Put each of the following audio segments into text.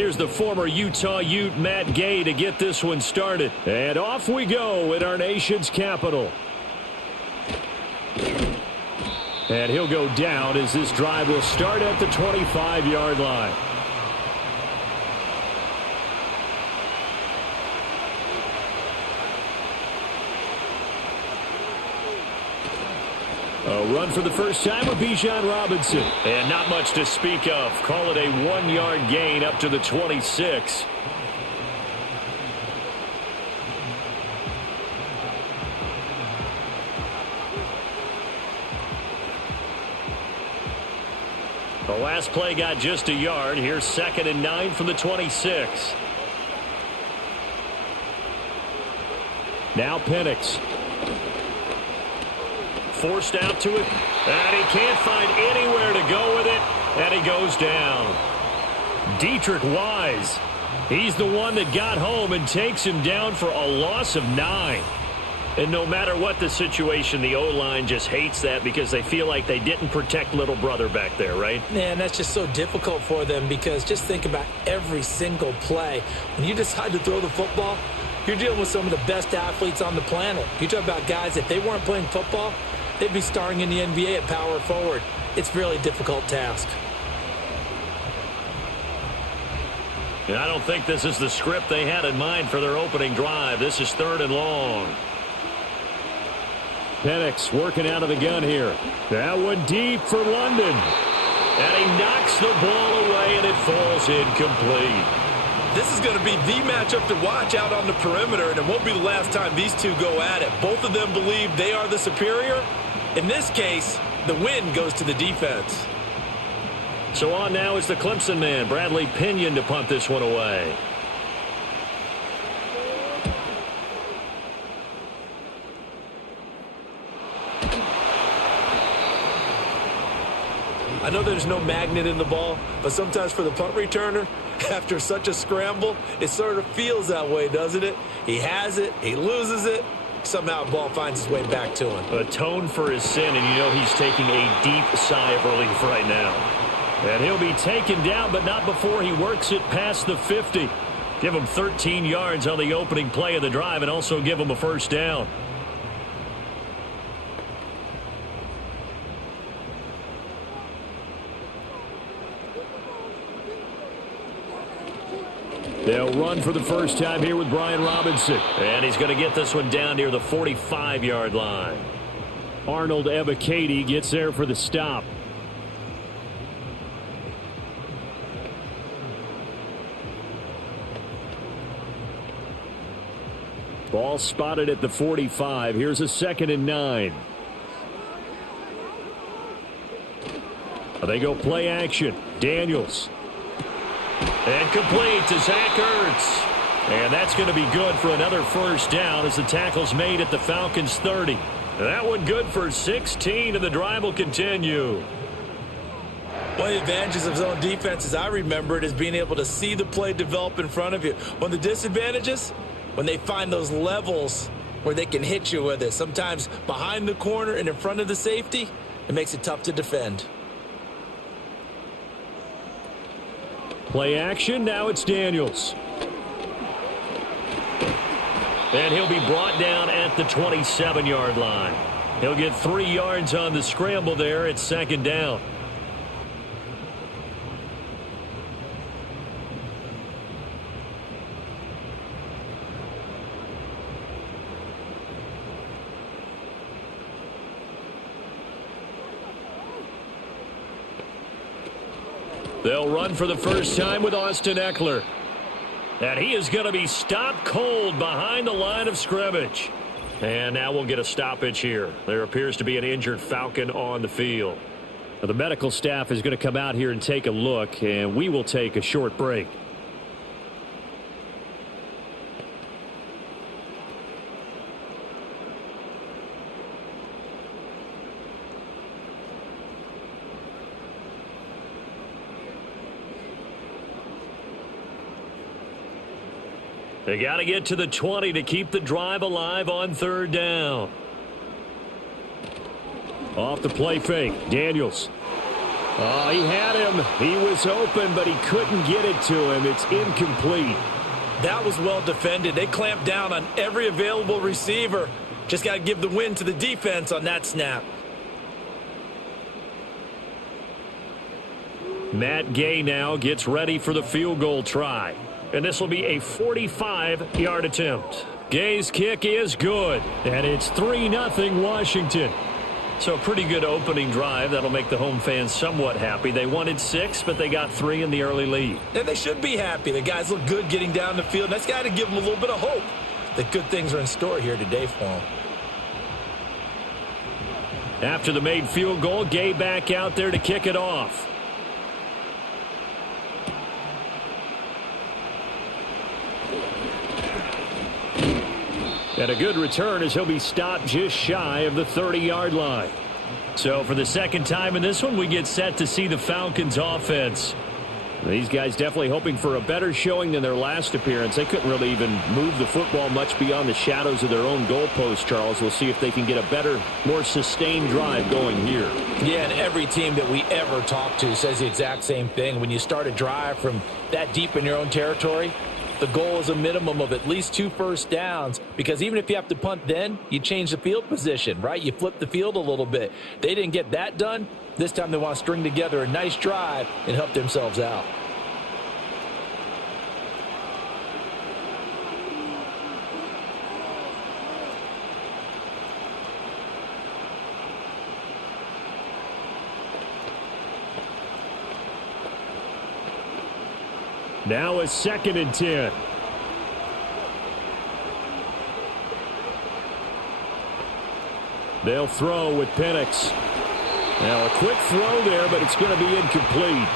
Here's the former Utah Ute Matt Gay to get this one started. And off we go in our nation's capital. And he'll go down as this drive will start at the 25-yard line. A run for the first time with Bijan Robinson. And not much to speak of. Call it a 1-yard gain up to the 26. The last play got just a yard. Here's 2nd and 9 from the 26. Now Penix. Forced out to it, and he can't find anywhere to go with it, and he goes down. Dietrich Wise, he's the one that got home and takes him down for a loss of 9. And no matter what the situation, the O-line just hates that because they feel like they didn't protect little brother back there, right? Man, that's just so difficult for them because just think about every single play. When you decide to throw the football, you're dealing with some of the best athletes on the planet. You talk about guys, if they weren't playing football, they'd be starring in the NBA at power forward. It's a really difficult task. And I don't think this is the script they had in mind for their opening drive. This is 3rd and long. Penix working out of the gun here. That one deep for London. And he knocks the ball away, and it falls incomplete. This is going to be the matchup to watch out on the perimeter, and it won't be the last time these two go at it. Both of them believe they are the superior. In this case, the win goes to the defense. So on now is the Clemson man, Bradley Pinion, to punt this one away. I know there's no magnet in the ball, but sometimes for the punt returner, after such a scramble, it sort of feels that way, doesn't it? He has it, he loses it. Somehow the ball finds its way back to him. Atone for his sin, and you know he's taking a deep sigh of relief right now. And he'll be taken down, but not before he works it past the 50. Give him 13 yards on the opening play of the drive and also give him a first down. They'll run for the first time here with Brian Robinson. And he's going to get this one down near the 45-yard line. Arnold Ebiketie gets there for the stop. Ball spotted at the 45. Here's a 2nd and 9. They go play action. Daniels. And complete to Zach Ertz. And that's going to be good for another first down as the tackle's made at the Falcons' 30. That one good for 16, and the drive will continue. One of the advantages of zone defense, as I remember it, is being able to see the play develop in front of you. One of the disadvantages, when they find those levels where they can hit you with it. Sometimes behind the corner and in front of the safety, it makes it tough to defend. Play action, now it's Daniels. And he'll be brought down at the 27-yard line. He'll get 3 yards on the scramble there. It's 2nd down. They'll run for the first time with Austin Eckler. And he is going to be stopped cold behind the line of scrimmage. And now we'll get a stoppage here. There appears to be an injured Falcon on the field. Now, the medical staff is going to come out here and take a look, and we will take a short break. They got to get to the 20 to keep the drive alive on 3rd down. Off the play fake, Daniels. Oh, he had him. He was open, but he couldn't get it to him. It's incomplete. That was well defended. They clamped down on every available receiver. Just got to give the win to the defense on that snap. Matt Gay now gets ready for the field goal try. And this will be a 45-yard attempt. Gay's kick is good. And it's 3-0 Washington. So a pretty good opening drive. That'll make the home fans somewhat happy. They wanted 6, but they got 3 in the early lead. And they should be happy. The guys look good getting down the field. That's got to give them a little bit of hope that good things are in store here today for them. After the made field goal, Gay back out there to kick it off. And a good return as he'll be stopped just shy of the 30-yard line. So for the second time in this one, we get set to see the Falcons offense. These guys definitely hoping for a better showing than their last appearance. They couldn't really even move the football much beyond the shadows of their own goalpost, Charles. We'll see if they can get a better, more sustained drive going here. Yeah, and every team that we ever talk to says the exact same thing. When you start a drive from that deep in your own territory, the goal is a minimum of at least 2 first downs, because even if you have to punt then, you change the field position, right? You flip the field a little bit. They didn't get that done. This time they want to string together a nice drive and help themselves out. Now a 2nd and 10. They'll throw with Penix. Now a quick throw there, but it's going to be incomplete.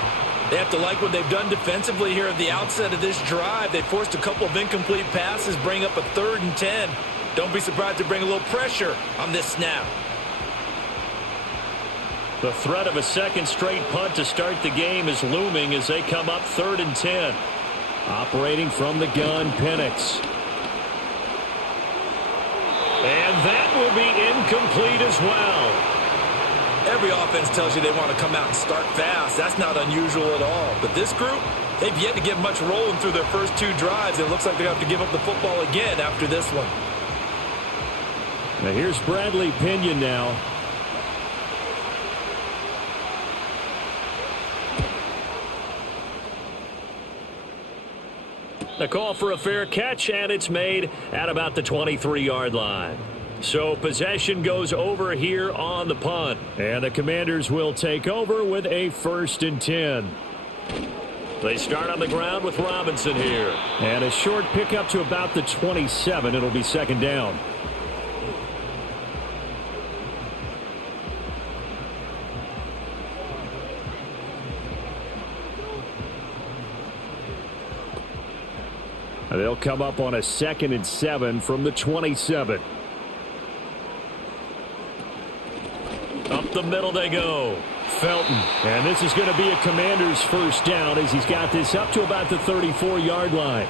They have to like what they've done defensively here at the outset of this drive. They forced a couple of incomplete passes, bring up a 3rd and 10. Don't be surprised to bring a little pressure on this snap. The threat of a second straight punt to start the game is looming as they come up 3rd and 10. Operating from the gun, Penix. And that will be incomplete as well. Every offense tells you they want to come out and start fast. That's not unusual at all. But this group, they've yet to get much rolling through their first 2 drives. It looks like they have to give up the football again after this one. Now here's Bradley Pinion now. A call for a fair catch, and it's made at about the 23-yard line. So possession goes over here on the punt. And the Commanders will take over with a 1st and 10. They start on the ground with Robinson here. And a short pickup to about the 27. It'll be 2nd down. They'll come up on a 2nd and 7 from the 27. Up the middle they go. Felton. And this is going to be a Commander's 1st down as he's got this up to about the 34-yard line.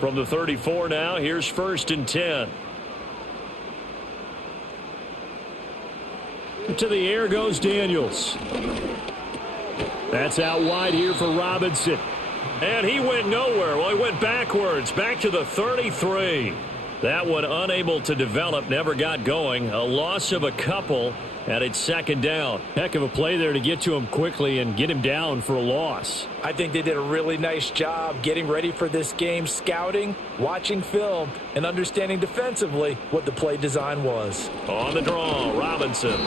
From the 34 now, here's 1st and 10. To the air goes Daniels. That's out wide here for Robinson. And he went nowhere. Well, he went backwards, back to the 33. That one unable to develop, never got going. A loss of a couple, and it's 2nd down. Heck of a play there to get to him quickly and get him down for a loss. I think they did a really nice job getting ready for this game, scouting, watching film, and understanding defensively what the play design was. On the draw, Robinson.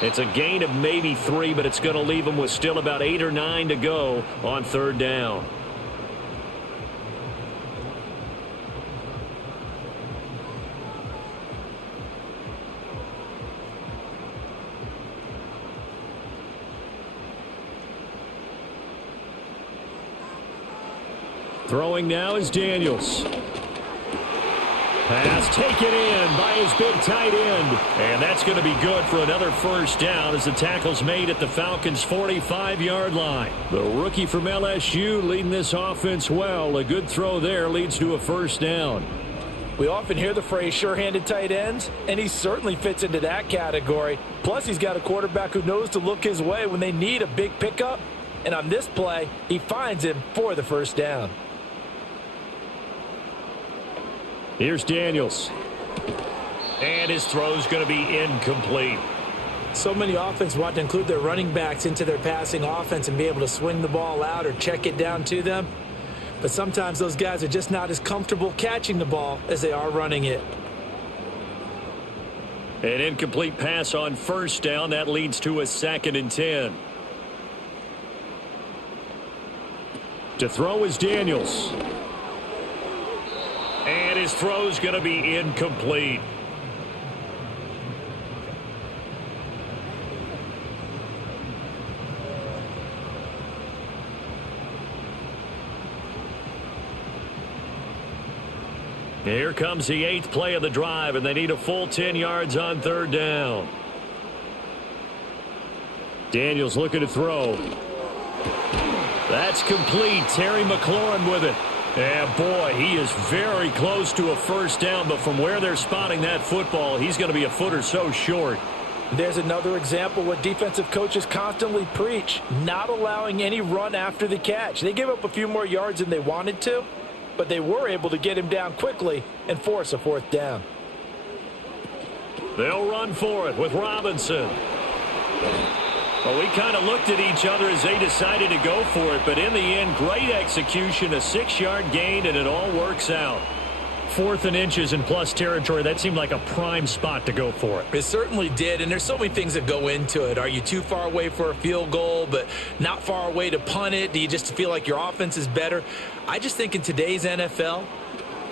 It's a gain of maybe 3, but it's going to leave them with still about 8 or 9 to go on 3rd down. Throwing now is Daniels. Pass taken in by his big tight end. And that's going to be good for another first down as the tackle's made at the Falcons' 45-yard line. The rookie from LSU leading this offense well. A good throw there leads to a first down. We often hear the phrase sure-handed tight ends, and he certainly fits into that category. Plus, he's got a quarterback who knows to look his way when they need a big pickup. And on this play, he finds him for the first down. Here's Daniels. And his throw's going to be incomplete. So many offenses want to include their running backs into their passing offense and be able to swing the ball out or check it down to them. But sometimes those guys are just not as comfortable catching the ball as they are running it. An incomplete pass on first down. That leads to a 2nd and 10. To throw is Daniels. And his throw's going to be incomplete. Here comes the 8th play of the drive, and they need a full 10 yards on 3rd down. Daniels looking to throw. That's complete. Terry McLaurin with it. And boy, he is very close to a first down, but from where they're spotting that football, he's going to be a foot or so short. There's another example what defensive coaches constantly preach, not allowing any run after the catch. They gave up a few more yards than they wanted to, but they were able to get him down quickly and force a 4th down. They'll run for it with Robinson. Well, we kind of looked at each other as they decided to go for it, but in the end, great execution, a 6-yard gain, and it all works out. 4th and inches in plus territory, that seemed like a prime spot to go for it. It certainly did, and there's so many things that go into it. Are you too far away for a field goal, but not far away to punt it? Do you just feel like your offense is better? I just think in today's NFL,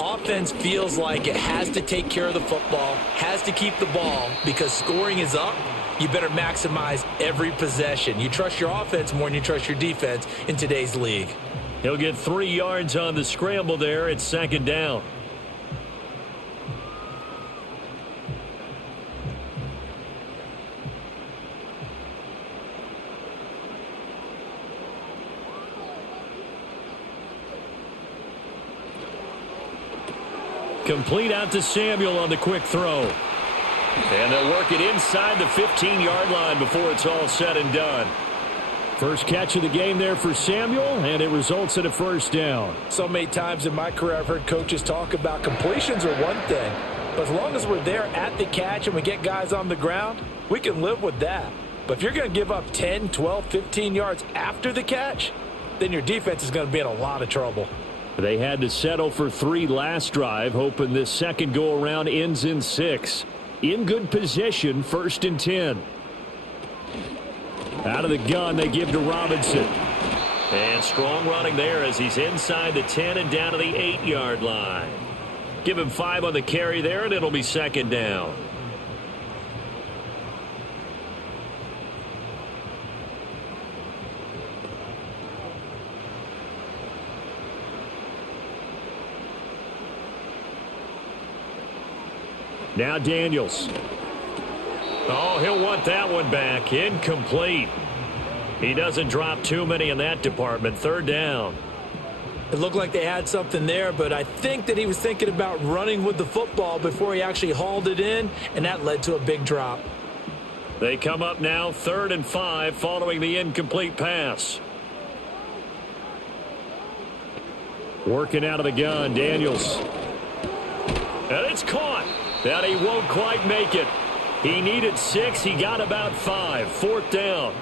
offense feels like it has to take care of the football, has to keep the ball, because scoring is up. You better maximize every possession. You trust your offense more than you trust your defense in today's league. He'll get 3 yards on the scramble there. It's 2nd down. Complete out to Samuel on the quick throw. And they'll work it inside the 15-yard line before it's all said and done. First catch of the game there for Samuel, and it results in a first down. So many times in my career I've heard coaches talk about completions are one thing, but as long as we're there at the catch and we get guys on the ground, we can live with that. But if you're going to give up 10, 12, 15 yards after the catch, then your defense is going to be in a lot of trouble. They had to settle for 3 last drive, hoping this second go-around ends in 6. In good position, 1st and 10. Out of the gun, they give to Robinson. And strong running there as he's inside the 10 and down to the 8-yard line. Give him 5 on the carry there, and it'll be 2nd down. Now Daniels. Oh, he'll want that one back. Incomplete. He doesn't drop too many in that department. 3rd down. It looked like they had something there, but I think that he was thinking about running with the football before he actually hauled it in, and that led to a big drop. They come up now 3rd and 5 following the incomplete pass. Working out of the gun, Daniels. And it's caught. That he won't quite make it. He needed 6. He got about 5. 4th down.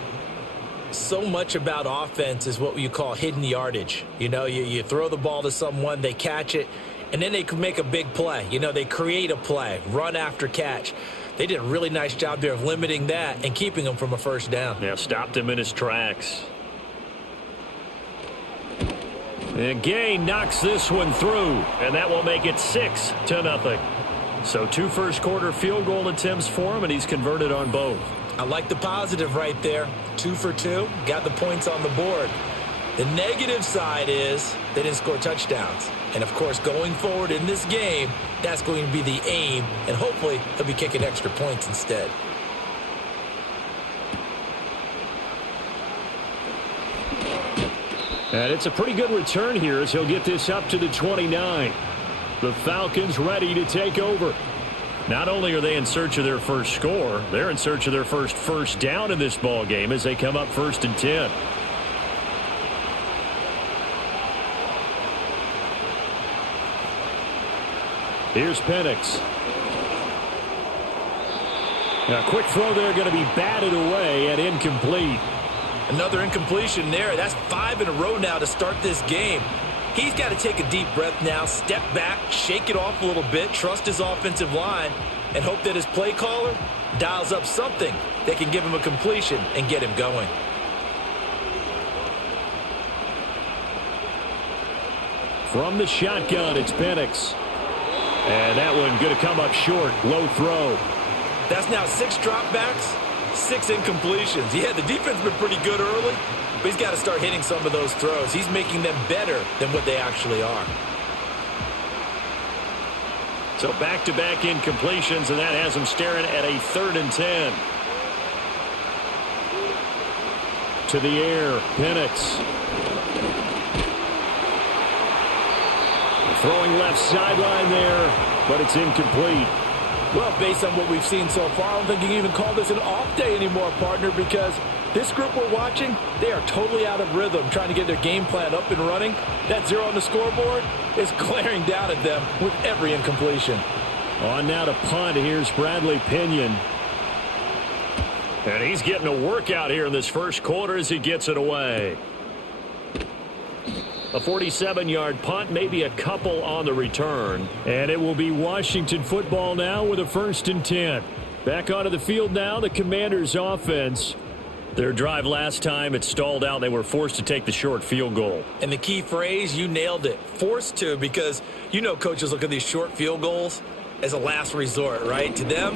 So much about offense is what you call hidden yardage. You know, you throw the ball to someone, they catch it, and then they can make a big play. You know, they create a play, run after catch. They did a really nice job there of limiting that and keeping him from a first down. Yeah, stopped him in his tracks. And Gay knocks this one through, and that will make it 6-0. So 2 first-quarter field goal attempts for him, and he's converted on both. I like the positive right there. 2 for 2, got the points on the board. The negative side is they didn't score touchdowns. And, of course, going forward in this game, that's going to be the aim, and hopefully they'll be kicking extra points instead. And it's a pretty good return here as he'll get this up to the 29. The Falcons ready to take over. Not only are they in search of their first score, they're in search of their first down in this ball game as they come up 1st and 10. Here's Penix. A quick throw there going to be batted away and incomplete. Another incompletion there. That's 5 in a row now to start this game. He's got to take a deep breath now, step back, shake it off a little bit, trust his offensive line, and hope that his play caller dials up something that can give him a completion and get him going. From the shotgun, it's Penix. And that one going to come up short. Low throw. That's now 6 dropbacks, 6 incompletions. Yeah, the defense has been pretty good early, but he's got to start hitting some of those throws. He's making them better than what they actually are. So back-to-back incompletions, and that has him staring at a 3rd and 10. To the air, Penix. Throwing left sideline there, but it's incomplete. Well, based on what we've seen so far, I don't think you can even call this an off day anymore, partner, because this group we're watching, they are totally out of rhythm, trying to get their game plan up and running. That 0 on the scoreboard is glaring down at them with every incompletion. On now to punt. Here's Bradley Pinion. And he's getting a workout here in this first quarter as he gets it away. A 47-yard punt, maybe a couple on the return. And it will be Washington football now with a 1st and 10. Back onto the field now, the Commanders' offense. Their drive last time, it stalled out. They were forced to take the short field goal. And the key phrase, you nailed it. Forced to, because you know coaches look at these short field goals as a last resort, right? To them,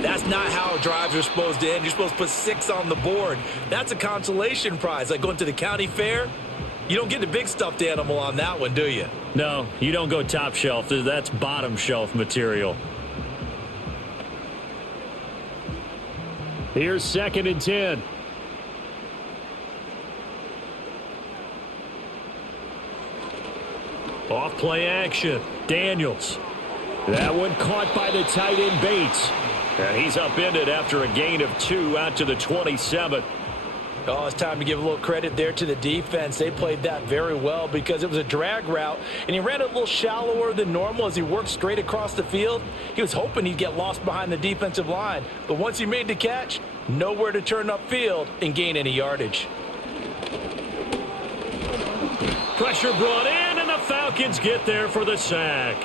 that's not how drives are supposed to end. You're supposed to put 6 on the board. That's a consolation prize, like going to the county fair. You don't get the big stuffed animal on that one, do you? No, you don't go top shelf. That's bottom shelf material. Here's 2nd and 10. Off play action. Daniels. That one caught by the tight end Bates. And he's upended after a gain of 2 out to the 27. Oh, it's time to give a little credit there to the defense. They played that very well because it was a drag route, and he ran it a little shallower than normal as he worked straight across the field. He was hoping he'd get lost behind the defensive line, but once he made the catch, nowhere to turn upfield and gain any yardage. Pressure brought in, and the Falcons get there for the sack.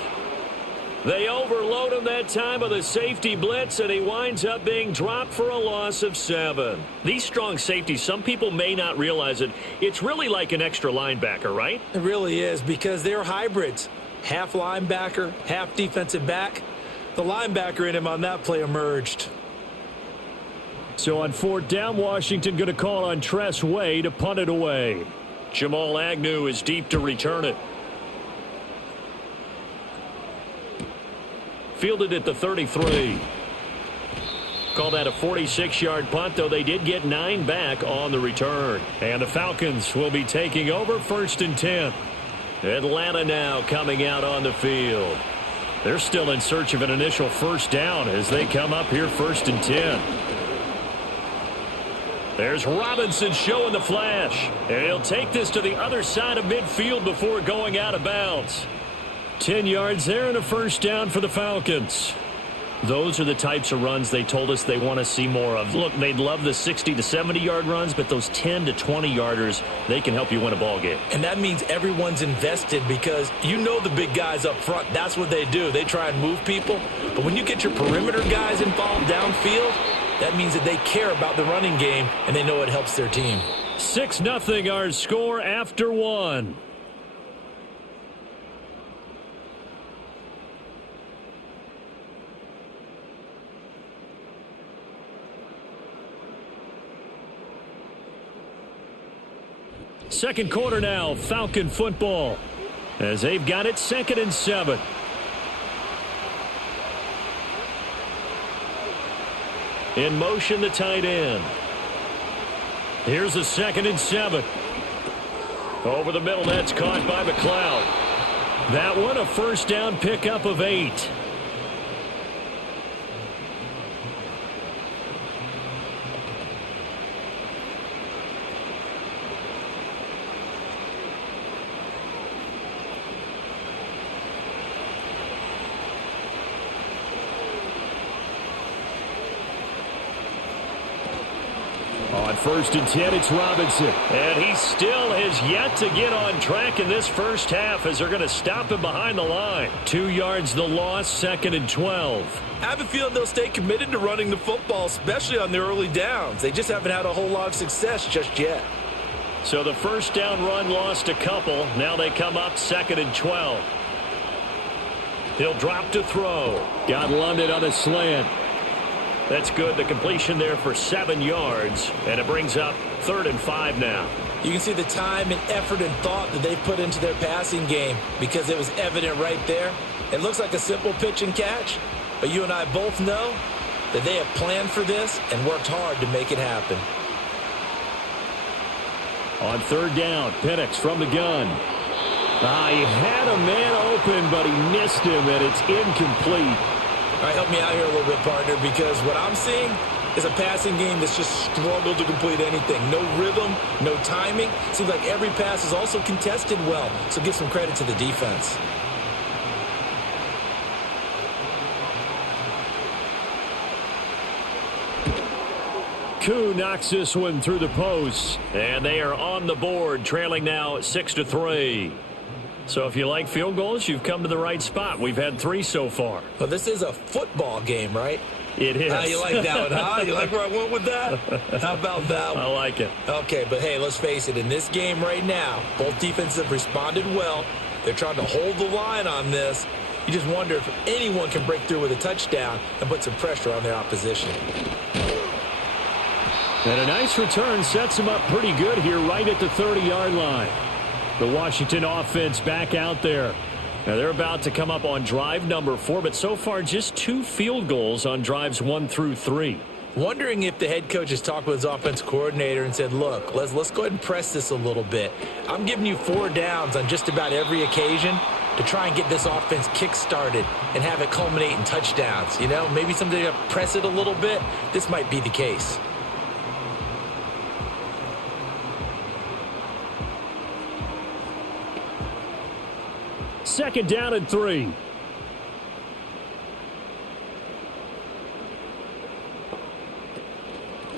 They overload him that time with a safety blitz, and he winds up being dropped for a loss of 7. These strong safeties, some people may not realize it. It's really like an extra linebacker, right? It really is, because they're hybrids. Half linebacker, half defensive back. The linebacker in him on that play emerged. So on 4th down, Washington going to call on Tress Way to punt it away. Jamal Agnew is deep to return it. Fielded at the 33. Call that a 46-yard punt, though they did get 9 back on the return. And the Falcons will be taking over 1st and 10. Atlanta now coming out on the field. They're still in search of an initial 1st down as they come up here 1st and 10. There's Robinson showing the flash. And he'll take this to the other side of midfield before going out of bounds. 10 yards there and a 1st down for the Falcons. Those are the types of runs they told us they want to see more of. Look, they'd love the 60 to 70-yard runs, but those 10 to 20-yarders, they can help you win a ball game. And that means everyone's invested because you know the big guys up front. That's what they do. They try and move people. But when you get your perimeter guys involved downfield, that means that they care about the running game, and they know it helps their team. 6-0 our score after 1. Second quarter now, Falcon football, as they've got it 2nd and 7. In motion, the tight end. Here's a 2nd and 7. Over the middle, that's caught by McLeod. That one, a first down pickup of 8. On 1st and 10, it's Robinson. And he still has yet to get on track in this first half as they're going to stop him behind the line. 2 yards the loss, 2nd and 12. I have a feeling they'll stay committed to running the football, especially on the early downs. They just haven't had a whole lot of success just yet. So the first down run lost a couple. Now they come up 2nd and 12. He'll drop to throw. Got London on a slant. That's good. The completion there for 7 yards. And it brings up 3rd and 5 now. You can see the time and effort and thought that they've put into their passing game because it was evident right there. It looks like a simple pitch and catch, but you and I both know that they have planned for this and worked hard to make it happen. On 3rd down, Penix from the gun. He had a man open, but he missed him, and it's incomplete. All right, help me out here a little bit, partner, because what I'm seeing is a passing game that's just struggled to complete anything. No rhythm, no timing. Seems like every pass is also contested well, so give some credit to the defense. Koo knocks this one through the post, and they are on the board, trailing now 6-3. So if you like field goals, you've come to the right spot. We've had 3 so far. Well, this is a football game, right? It is. You like that one, huh? You like where I went with that? How about that one? I like it. Okay, but hey, let's face it. In this game right now, both defenses have responded well. They're trying to hold the line on this. You just wonder if anyone can break through with a touchdown and put some pressure on their opposition. And a nice return sets them up pretty good here right at the 30-yard line. The Washington offense back out there. Now they're about to come up on drive number 4, but so far just 2 field goals on drives 1 through 3. Wondering if the head coach has talked with his offense coordinator and said, look, let's go ahead and press this a little bit. I'm giving you 4 downs on just about every occasion to try and get this offense kick-started and have it culminate in touchdowns. You know, maybe something to press it a little bit. This might be the case. Second down and 3.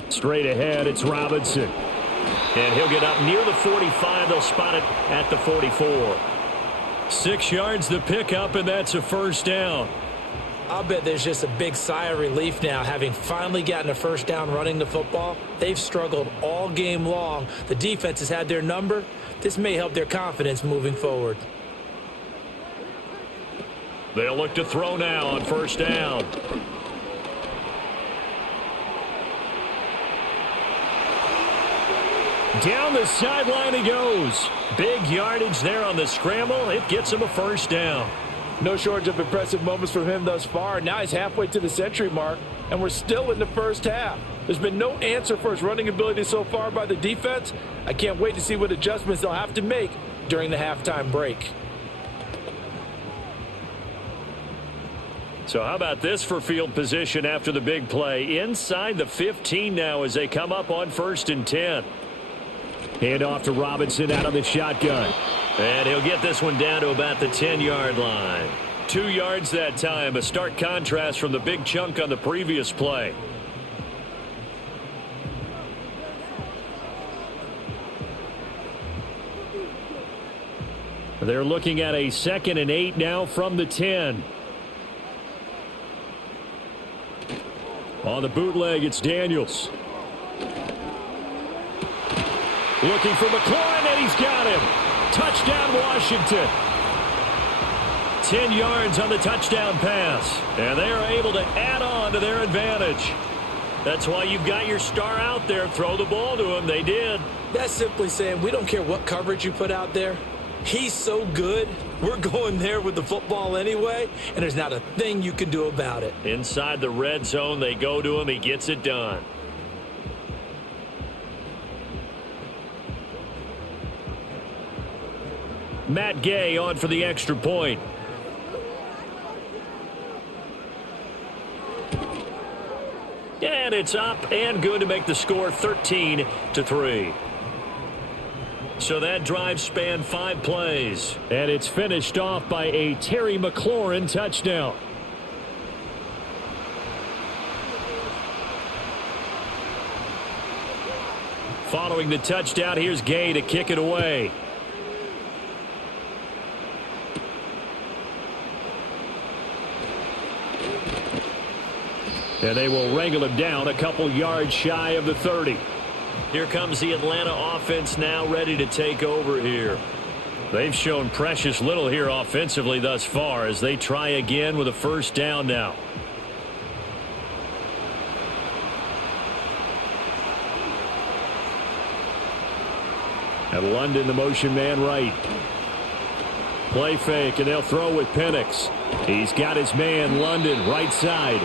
Straight ahead, it's Robinson. And he'll get up near the 45. They'll spot it at the 44. 6 yards the pickup, and that's a first down. I'll bet there's just a big sigh of relief now, having finally gotten a first down running the football. They've struggled all game long. The defense has had their number. This may help their confidence moving forward. They'll look to throw now on first down. Down the sideline he goes. Big yardage there on the scramble. It gets him a first down. No shortage of impressive moments from him thus far. Now he's halfway to the century mark, and we're still in the first half. There's been no answer for his running ability so far by the defense. I can't wait to see what adjustments they'll have to make during the halftime break. So how about this for field position after the big play? Inside the 15 now as they come up on 1st and 10. Hand off to Robinson out of the shotgun. And he'll get this one down to about the 10-yard line. 2 yards that time, a stark contrast from the big chunk on the previous play. They're looking at a 2nd and 8 now from the 10. On the bootleg, it's Daniels. Looking for McLaurin, and he's got him. Touchdown, Washington. 10 yards on the touchdown pass. And they are able to add on to their advantage. That's why you've got your star out there. Throw the ball to him. They did. That's simply saying we don't care what coverage you put out there. He's so good, we're going there with the football anyway, and there's not a thing you can do about it. Inside the red zone, they go to him. He gets it done. Matt Gay on for the extra point. And it's up and good to make the score 13-3. So that drive spanned 5 plays. And it's finished off by a Terry McLaurin touchdown. Following the touchdown, here's Gay to kick it away. And they will wrangle him down a couple yards shy of the 30. Here comes the Atlanta offense now ready to take over here. They've shown precious little here offensively thus far as they try again with a first down now. And London, the motion man right. Play fake, and they'll throw with Penix. He's got his man, London, right side.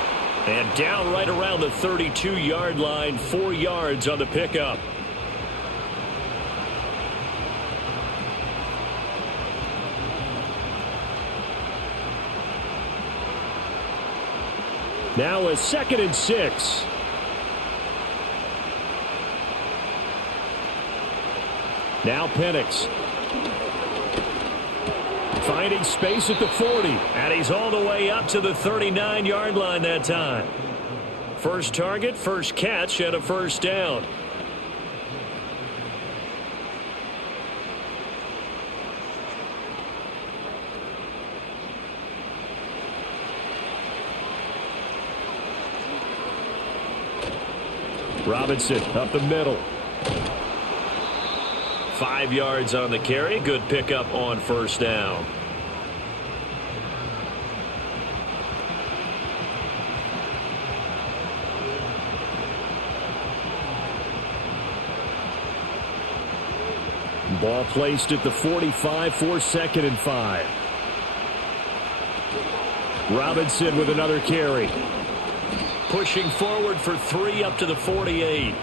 And down right around the 32-yard line, 4 yards on the pickup. Now a 2nd and 6. Now Penix. Finding space at the 40. And he's all the way up to the 39-yard line that time. First target, first catch, and a first down. Robinson up the middle. 5 yards on the carry. Good pickup on first down. Ball placed at the 45 for 2nd and 5. Robinson with another carry. Pushing forward for 3 up to the 48.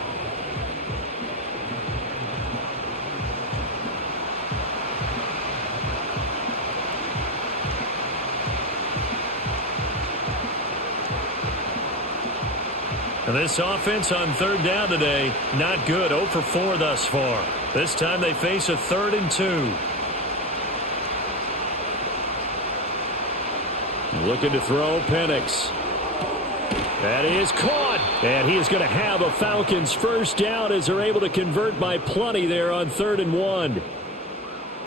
And this offense on 3rd down today, not good. 0 for 4 thus far. This time they face a 3rd and 2. Looking to throw, Penix. That is caught. And he is going to have a Falcons first down as they're able to convert by plenty there on 3rd and 1.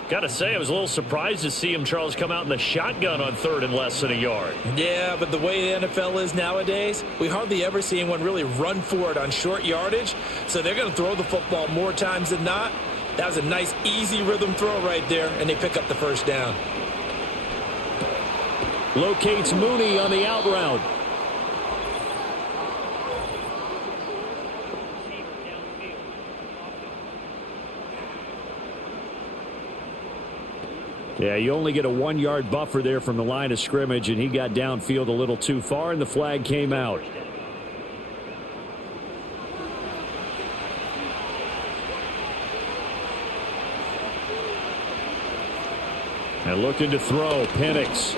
Got to say, I was a little surprised to see him, Charles, come out in the shotgun on 3rd and less than a yard. Yeah, but the way the NFL is nowadays, we hardly ever see anyone really run for it on short yardage. So they're going to throw the football more times than not. That was a nice, easy rhythm throw right there, and they pick up the first down. Locates Mooney on the out route. Yeah, you only get a 1-yard buffer there from the line of scrimmage, and he got downfield a little too far, and the flag came out. And looking to throw, Penix.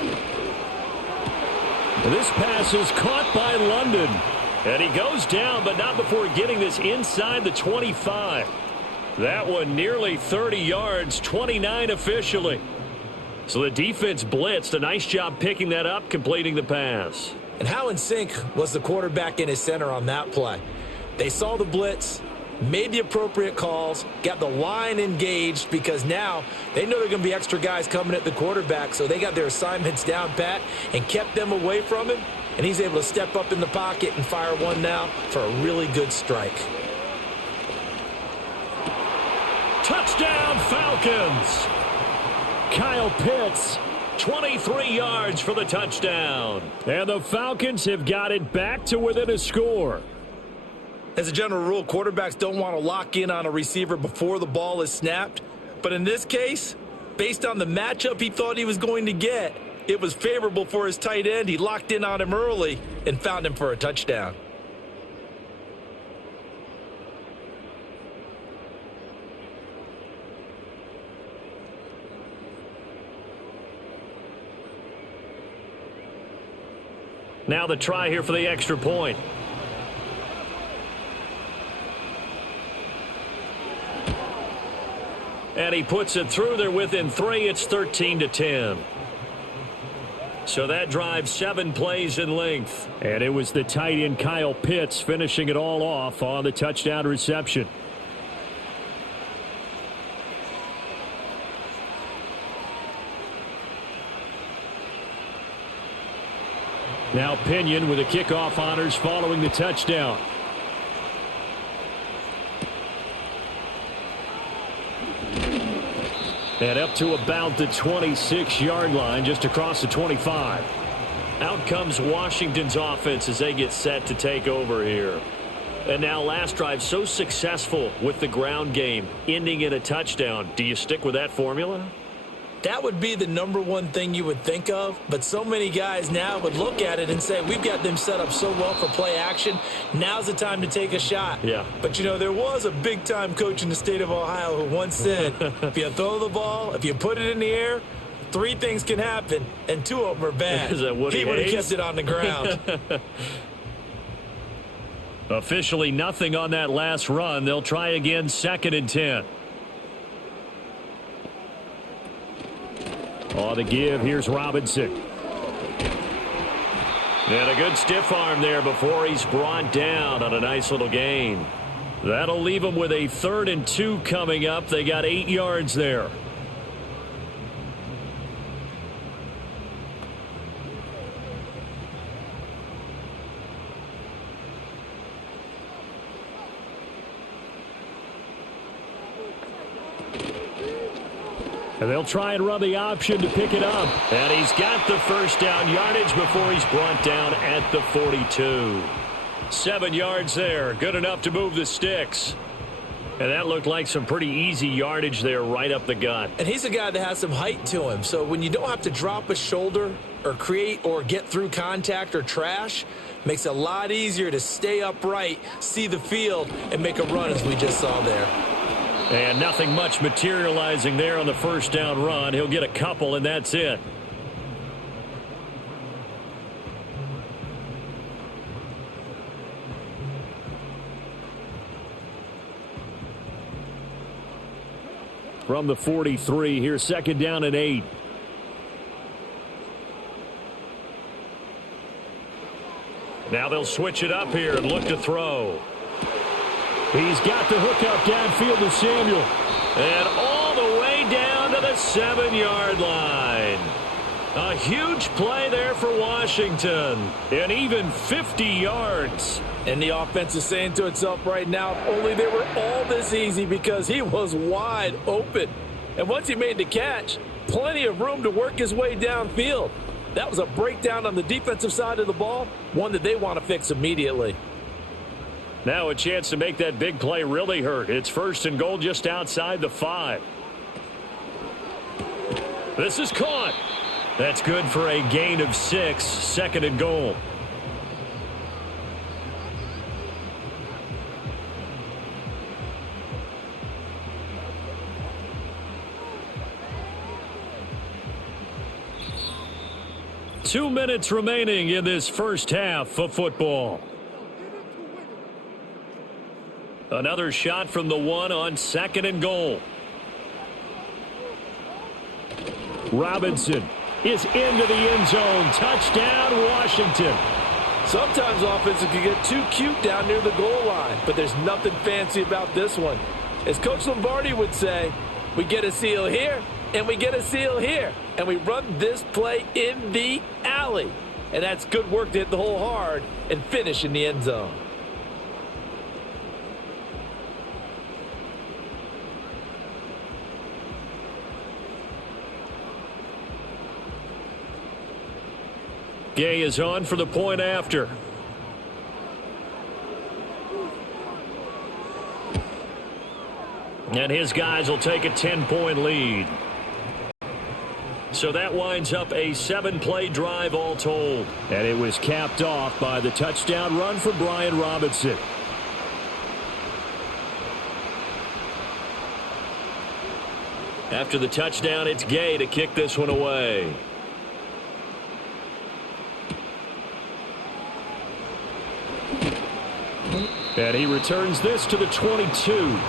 This pass is caught by London. And he goes down, but not before getting this inside the 25. That one nearly 30 yards, 29 officially. So the defense blitzed. A nice job picking that up, completing the pass. And how in sync was the quarterback and his center on that play? They saw the blitz, made the appropriate calls, got the line engaged because now they know there are going to be extra guys coming at the quarterback, so they got their assignments down pat and kept them away from him, and he's able to step up in the pocket and fire one now for a really good strike. Touchdown, Falcons! Kyle Pitts, 23 yards for the touchdown. And the Falcons have got it back to within a score. As a general rule, quarterbacks don't want to lock in on a receiver before the ball is snapped. But in this case, based on the matchup he thought he was going to get, it was favorable for his tight end. He locked in on him early and found him for a touchdown. Now the try here for the extra point. And he puts it through. They're within 3. It's 13-10. So that drives 7 plays in length. And it was the tight end Kyle Pitts finishing it all off on the touchdown reception. Now Pinion with the kickoff honors following the touchdown. And up to about the 26-yard line, just across the 25. Out comes Washington's offense as they get set to take over here. And now last drive so successful with the ground game, ending in a touchdown. Do you stick with that formula? That would be the number one thing you would think of, but so many guys now would look at it and say, we've got them set up so well for play action. Now's the time to take a shot. Yeah. But, you know, there was a big-time coach in the state of Ohio who once said, if you throw the ball, if you put it in the air, 3 things can happen, and 2 of them are bad. Is that what he would have kept it on the ground. Officially nothing on that last run. They'll try again, 2nd and 10. On the give, here's Robinson. And a good stiff arm there before he's brought down on a nice little gain. That'll leave them with a 3rd and 2 coming up. They got 8 yards there. And they'll try and run the option to pick it up. And he's got the first down yardage before he's brought down at the 42. 7 yards there. Good enough to move the sticks. And that looked like some pretty easy yardage there right up the gut. And he's a guy that has some height to him. So when you don't have to drop a shoulder or create or get through contact or trash, makes it a lot easier to stay upright, see the field, and make a run as we just saw there. And nothing much materializing there on the first down run. He'll get a couple, and that's it. From the 43, here's 2nd down and 8. Now they'll switch it up here and look to throw. He's got the hook up downfield to Samuel. And all the way down to the 7-yard line. A huge play there for Washington. And even 50 yards. And the offense is saying to itself right now, if only they were all this easy, because he was wide open. And once he made the catch, plenty of room to work his way downfield. That was a breakdown on the defensive side of the ball, one that they want to fix immediately. Now a chance to make that big play really hurt. It's 1st and goal just outside the 5. This is caught. That's good for a gain of 6, 2nd and goal. Two minutes remaining in this first half of football. Another shot from the 1 on 2nd and goal. Robinson is into the end zone. Touchdown, Washington. Sometimes offenses can get too cute down near the goal line, but there's nothing fancy about this one. As Coach Lombardi would say, we get a seal here, and we get a seal here, and we run this play in the alley. And that's good work to hit the hole hard and finish in the end zone. Gay is on for the point after. And his guys will take a 10-point lead. So that winds up a 7-play drive all told. And it was capped off by the touchdown run for Brian Robinson. After the touchdown, it's Gay to kick this one away. And he returns this to the 22.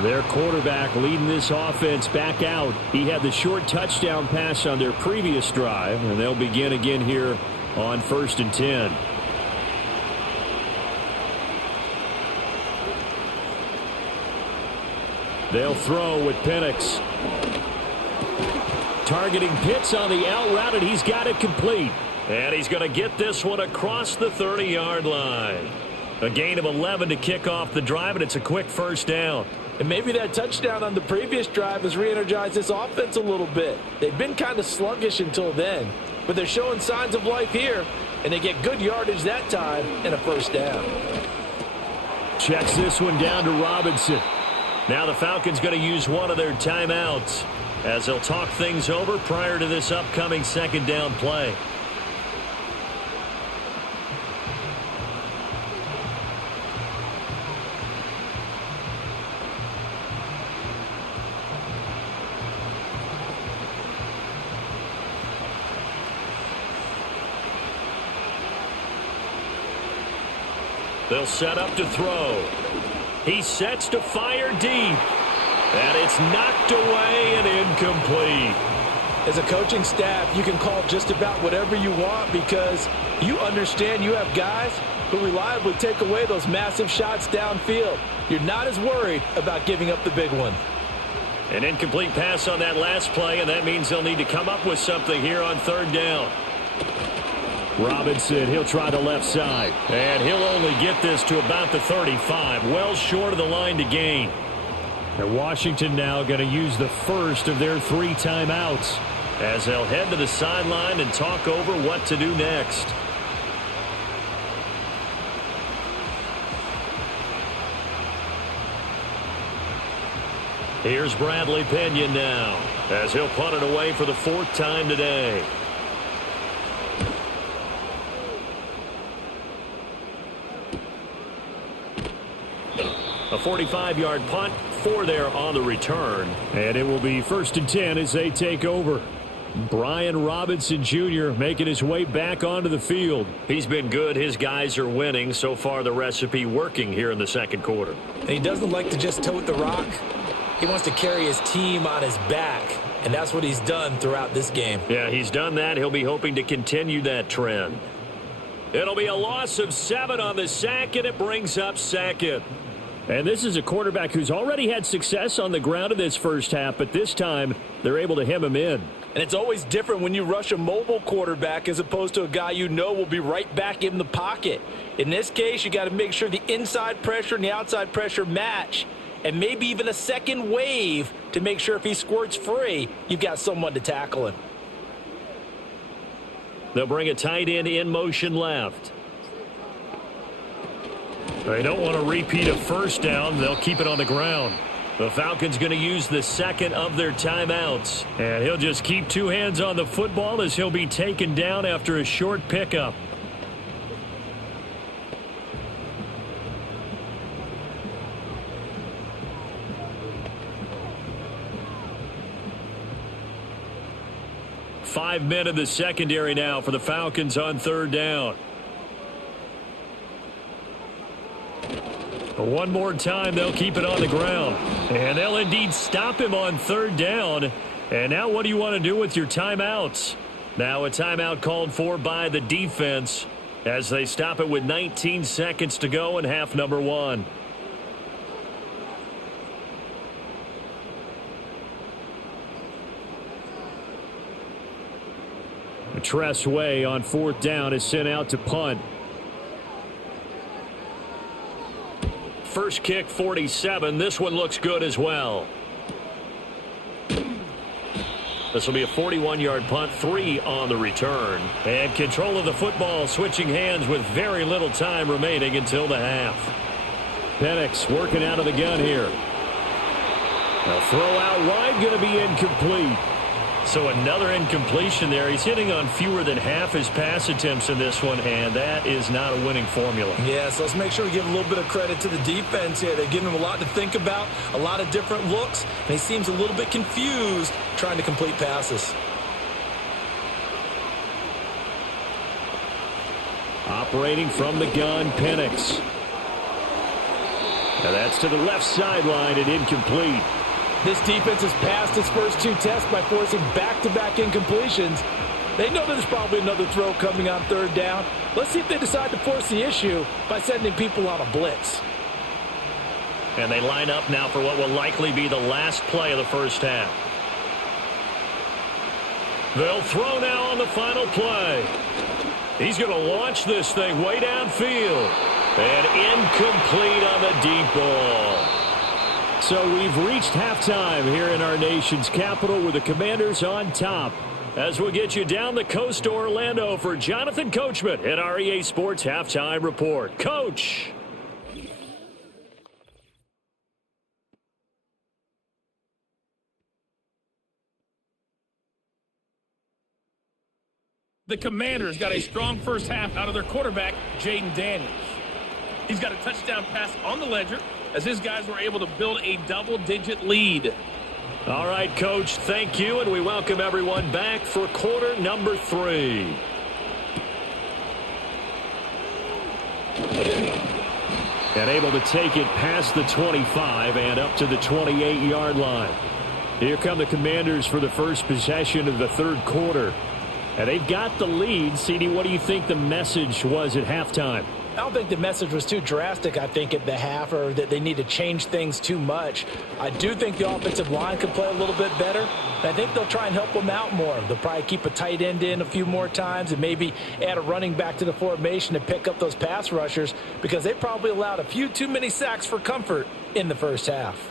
Their quarterback leading this offense back out. He had the short touchdown pass on their previous drive, and they'll begin again here on 1st and 10. They'll throw with Penix. Targeting Pitts on the out route, and he's got it complete. And he's going to get this one across the 30-yard line. A gain of 11 to kick off the drive, and it's a quick first down. And maybe that touchdown on the previous drive has re-energized this offense a little bit. They've been kind of sluggish until then, but they're showing signs of life here, and they get good yardage that time and a first down. Checks this one down to Robinson. Now the Falcons going to use one of their timeouts as they'll talk things over prior to this upcoming second down play. They'll set up to throw. He sets to fire deep. And it's knocked away and incomplete. As a coaching staff, you can call just about whatever you want because you understand you have guys who reliably take away those massive shots downfield. You're not as worried about giving up the big one. An incomplete pass on that last play, and that means they'll need to come up with something here on 3rd down. Robinson, he'll try the left side. And he'll only get this to about the 35, well short of the line to gain. And Washington now going to use the first of their 3 timeouts as they'll head to the sideline and talk over what to do next. Here's Bradley Pinion now as he'll punt it away for the 4th time today. A 45-yard punt, 4 there on the return. And it will be 1st and 10 as they take over. Brian Robinson Jr. making his way back onto the field. He's been good. His guys are winning. So far, the recipe working here in the second quarter. And he doesn't like to just tote the rock. He wants to carry his team on his back. And that's what he's done throughout this game. Yeah, he's done that. He'll be hoping to continue that trend. It'll be a loss of 7 on the sack, and it brings up 2nd. And this is a quarterback who's already had success on the ground in this first half, but this time they're able to hem him in. And it's always different when you rush a mobile quarterback as opposed to a guy you know will be right back in the pocket. In this case, you got to make sure the inside pressure and the outside pressure match, and maybe even a second wave to make sure if he squirts free, you've got someone to tackle him. They'll bring a tight end in motion left. They don't want to repeat a first down. They'll keep it on the ground. The Falcons going to use the 2nd of their timeouts. And he'll just keep 2 hands on the football as he'll be taken down after a short pickup. Five men in the secondary now for the Falcons on 3rd down. One more time, they'll keep it on the ground. And they'll indeed stop him on 3rd down. And now what do you want to do with your timeouts? Now a timeout called for by the defense as they stop it with 19 seconds to go in half number 1. Tress Way on 4th down is sent out to punt. First kick, 47. This one looks good as well. This will be a 41-yard punt, 3 on the return. And control of the football, switching hands with very little time remaining until the half. Penix working out of the gun here. They'll throw out wide, going to be incomplete. So another incompletion there. He's hitting on fewer than half his pass attempts in this one, and that is not a winning formula. Yeah, so let's make sure we give a little bit of credit to the defense here. They're giving him a lot to think about, a lot of different looks, and he seems a little bit confused trying to complete passes. Operating from the gun, Penix. Now that's to the left sideline and incomplete. This defense has passed its first two tests by forcing back-to-back incompletions. They know there's probably another throw coming on third down. Let's see if they decide to force the issue by sending people on a blitz. And they line up now for what will likely be the last play of the first half. They'll throw now on the final play. He's going to launch this thing way downfield. And incomplete on the deep ball. So we've reached halftime here in our nation's capital with the Commanders on top. As we'll get you down the coast to Orlando for Jonathan Coachman at our EA Sports Halftime Report. Coach. The Commanders got a strong first half out of their quarterback, Jayden Daniels. He's got a touchdown pass on the ledger as his guys were able to build a double-digit lead. All right, Coach, thank you, and we welcome everyone back for quarter number 3. And able to take it past the 25 and up to the 28-yard line. Here come the Commanders for the first possession of the third quarter. And they've got the lead. CD, what do you think the message was at halftime? I don't think the message was too drastic, I think, at the half, or that they need to change things too much. I do think the offensive line could play a little bit better. I think they'll try and help them out more. They'll probably keep a tight end in a few more times and maybe add a running back to the formation to pick up those pass rushers, because they probably allowed a few too many sacks for comfort in the first half.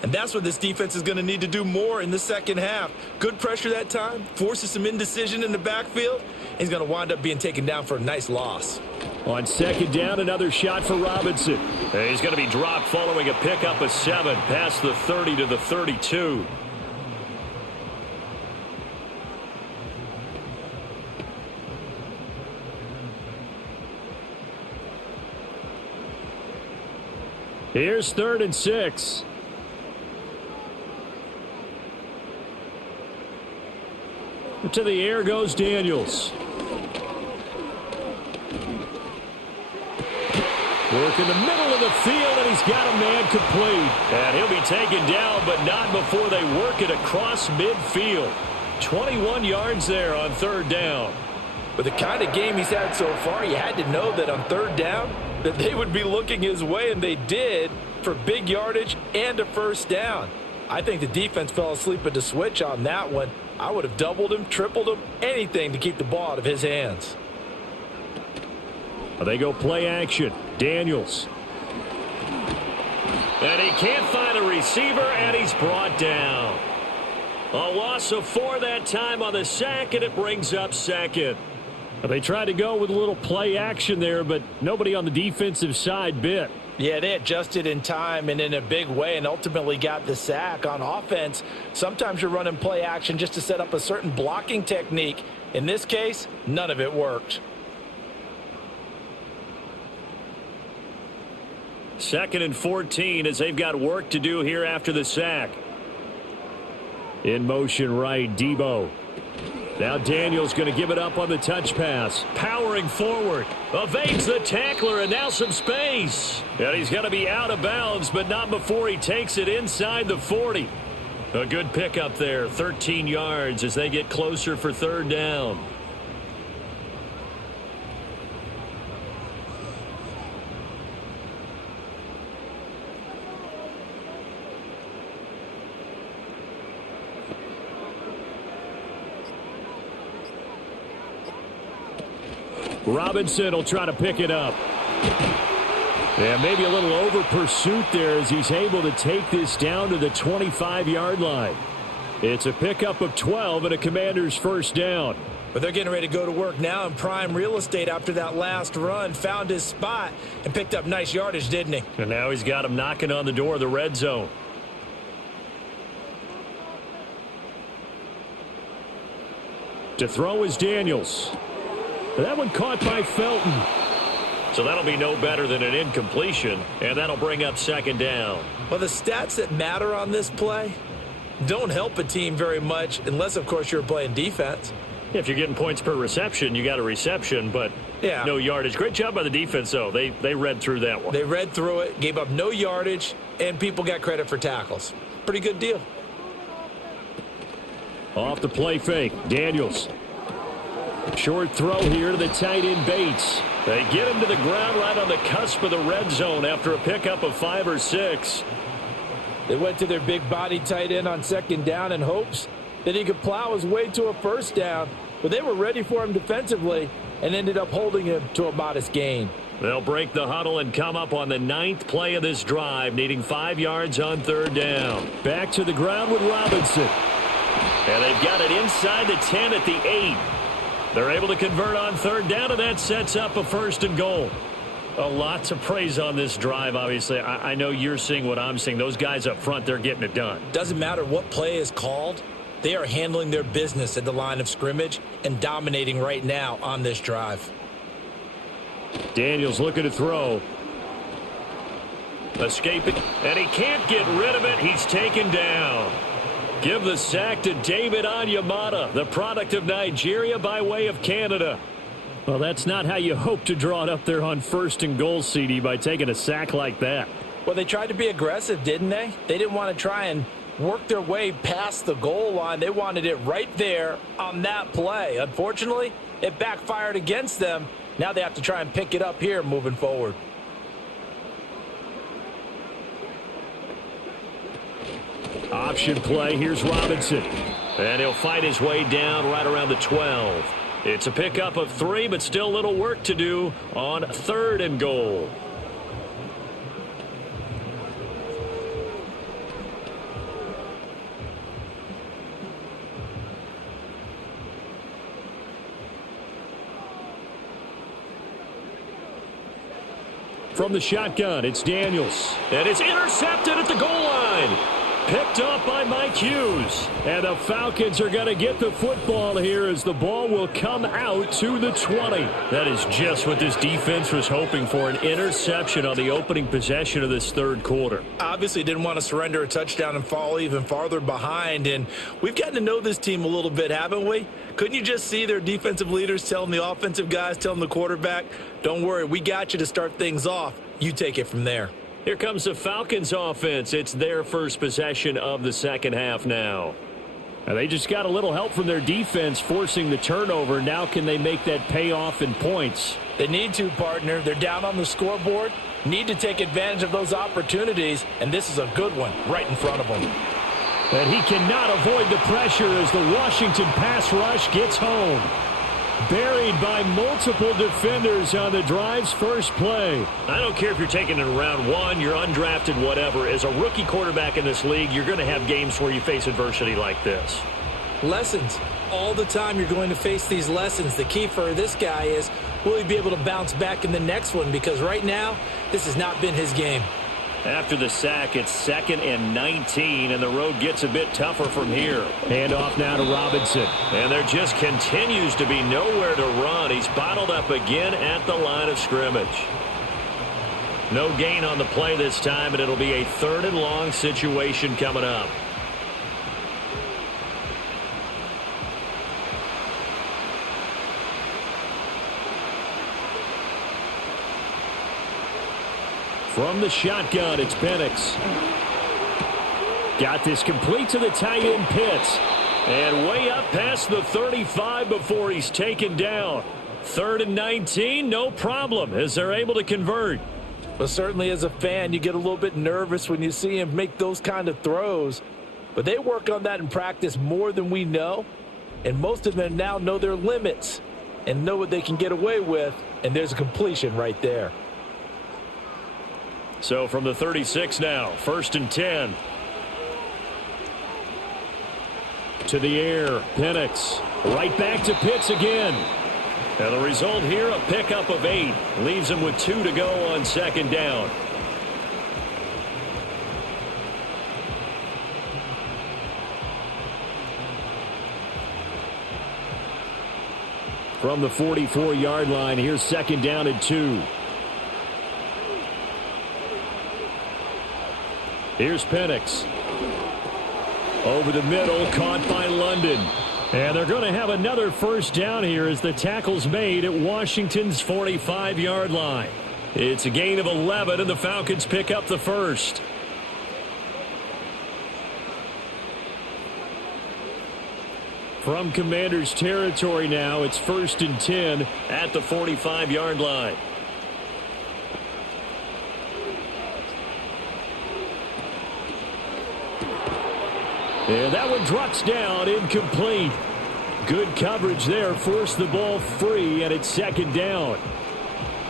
And that's what this defense is going to need to do more in the second half. Good pressure that time, forces some indecision in the backfield. He's going to wind up being taken down for a nice loss. On second down, another shot for Robinson. He's going to be dropped following a pickup of 7 past the 30 to the 32. Here's 3rd and 6. To the air goes Daniels. Work in the middle of the field, and he's got a man complete. And he'll be taken down, but not before they work it across midfield. 21 yards there on 3rd down. With the kind of game he's had so far, you had to know that on 3rd down that they would be looking his way, and they did, for big yardage and a first down. I think the defense fell asleep at the switch on that one. I would have doubled him, tripled him, anything to keep the ball out of his hands. They go play action. Daniels. And he can't find a receiver, and he's brought down. A loss of 4 that time on the sack, and it brings up 2nd. They tried to go with a little play action there, but nobody on the defensive side bit. Yeah, they adjusted in time and in a big way and ultimately got the sack. On offense, sometimes you're running play action just to set up a certain blocking technique. In this case, none of it worked. 2nd and 14 as they've got work to do here after the sack. In motion right, Debo. Now Daniels going to give it up on the touch pass. Powering forward. Evades the tackler, and now some space. And he's going to be out of bounds, but not before he takes it inside the 40. A good pickup there. 13 yards as they get closer for 3rd down. Robinson will try to pick it up. Yeah, maybe a little over pursuit there as he's able to take this down to the 25-yard line. It's a pickup of 12 and a Commander's first down. But they're getting ready to go to work now in prime real estate after that last run. Found his spot and picked up nice yardage, didn't he? And now he's got him knocking on the door of the red zone. To throw is Daniels. That one caught by Felton. So that'll be no better than an incompletion, and that'll bring up second down. Well, the stats that matter on this play don't help a team very much unless, of course, you're playing defense. If you're getting points per reception, you got a reception, but no yardage. Great job by the defense, though. They read through that one. They read through it, gave up no yardage, and people got credit for tackles. Pretty good deal. Off the play fake, Daniels. Short throw here to the tight end Bates. They get him to the ground right on the cusp of the red zone after a pickup of 5 or 6. They went to their big body tight end on second down in hopes that he could plow his way to a first down, but they were ready for him defensively and ended up holding him to a modest gain. They'll break the huddle and come up on the 9th play of this drive, needing 5 yards on third down. Back to the ground with Robinson. And they've got it inside the 10 at the 8. They're able to convert on third down, and that sets up a first and goal. A lot to praise on this drive, obviously. I know you're seeing what I'm seeing. Those guys up front, they're getting it done. Doesn't matter what play is called. They are handling their business at the line of scrimmage and dominating right now on this drive. Daniels looking to throw. Escaping, and he can't get rid of it. He's taken down. Give the sack to David Onyemata, the product of Nigeria by way of Canada. Well, that's not how you hope to draw it up there on first and goal, CD, by taking a sack like that. Well, they tried to be aggressive, didn't they? They didn't want to try and work their way past the goal line. They wanted it right there on that play. Unfortunately, it backfired against them. Now they have to try and pick it up here moving forward. Option play. Here's Robinson. And he'll fight his way down right around the 12. It's a pickup of 3, but still a little work to do on third and goal. From the shotgun, it's Daniels. And it's intercepted at the goal line. Picked up by Mike Hughes. And the Falcons are going to get the football here as the ball will come out to the 20. That is just what this defense was hoping for, an interception on the opening possession of this third quarter. Obviously didn't want to surrender a touchdown and fall even farther behind. And we've gotten to know this team a little bit, haven't we? Couldn't you just see their defensive leaders telling the offensive guys, telling the quarterback, don't worry, we got you to start things off. You take it from there. Here comes the Falcons offense. It's their first possession of the second half now. And they just got a little help from their defense forcing the turnover. Now can they make that pay off in points? They need to, partner. They're down on the scoreboard. Need to take advantage of those opportunities. And this is a good one right in front of them. And he cannot avoid the pressure as the Washington pass rush gets home. Buried by multiple defenders on the drive's first play. I don't care if you're taking it in round 1, you're undrafted, whatever. As a rookie quarterback in this league, you're going to have games where you face adversity like this. Lessons. All the time you're going to face these lessons. The key for this guy is, will he be able to bounce back in the next one? Because right now, this has not been his game. After the sack, it's 2nd and 19, and the road gets a bit tougher from here. Hand off now to Robinson. And there just continues to be nowhere to run. He's bottled up again at the line of scrimmage. No gain on the play this time, and it'll be a 3rd and long situation coming up. From the shotgun, it's Penix. Got this complete to the tight end Pitts. And way up past the 35 before he's taken down. 3rd and 19, no problem, as they're able to convert. Well, certainly as a fan, you get a little bit nervous when you see him make those kind of throws. But they work on that in practice more than we know. And most of them now know their limits and know what they can get away with. And there's a completion right there. So from the 36 now, 1st and 10. To the air, Penix. Right back to Pitts again. And the result here, a pickup of 8. Leaves him with 2 to go on 2nd down. From the 44-yard line, here's 2nd down and 2. Here's Penix. Over the middle, caught by London. And they're going to have another 1st down here as the tackle's made at Washington's 45-yard line. It's a gain of 11, and the Falcons pick up the 1st. From Commander's territory now, it's 1st and 10 at the 45-yard line. And that one drops down, incomplete. Good coverage there, forced the ball free, and it's 2nd down.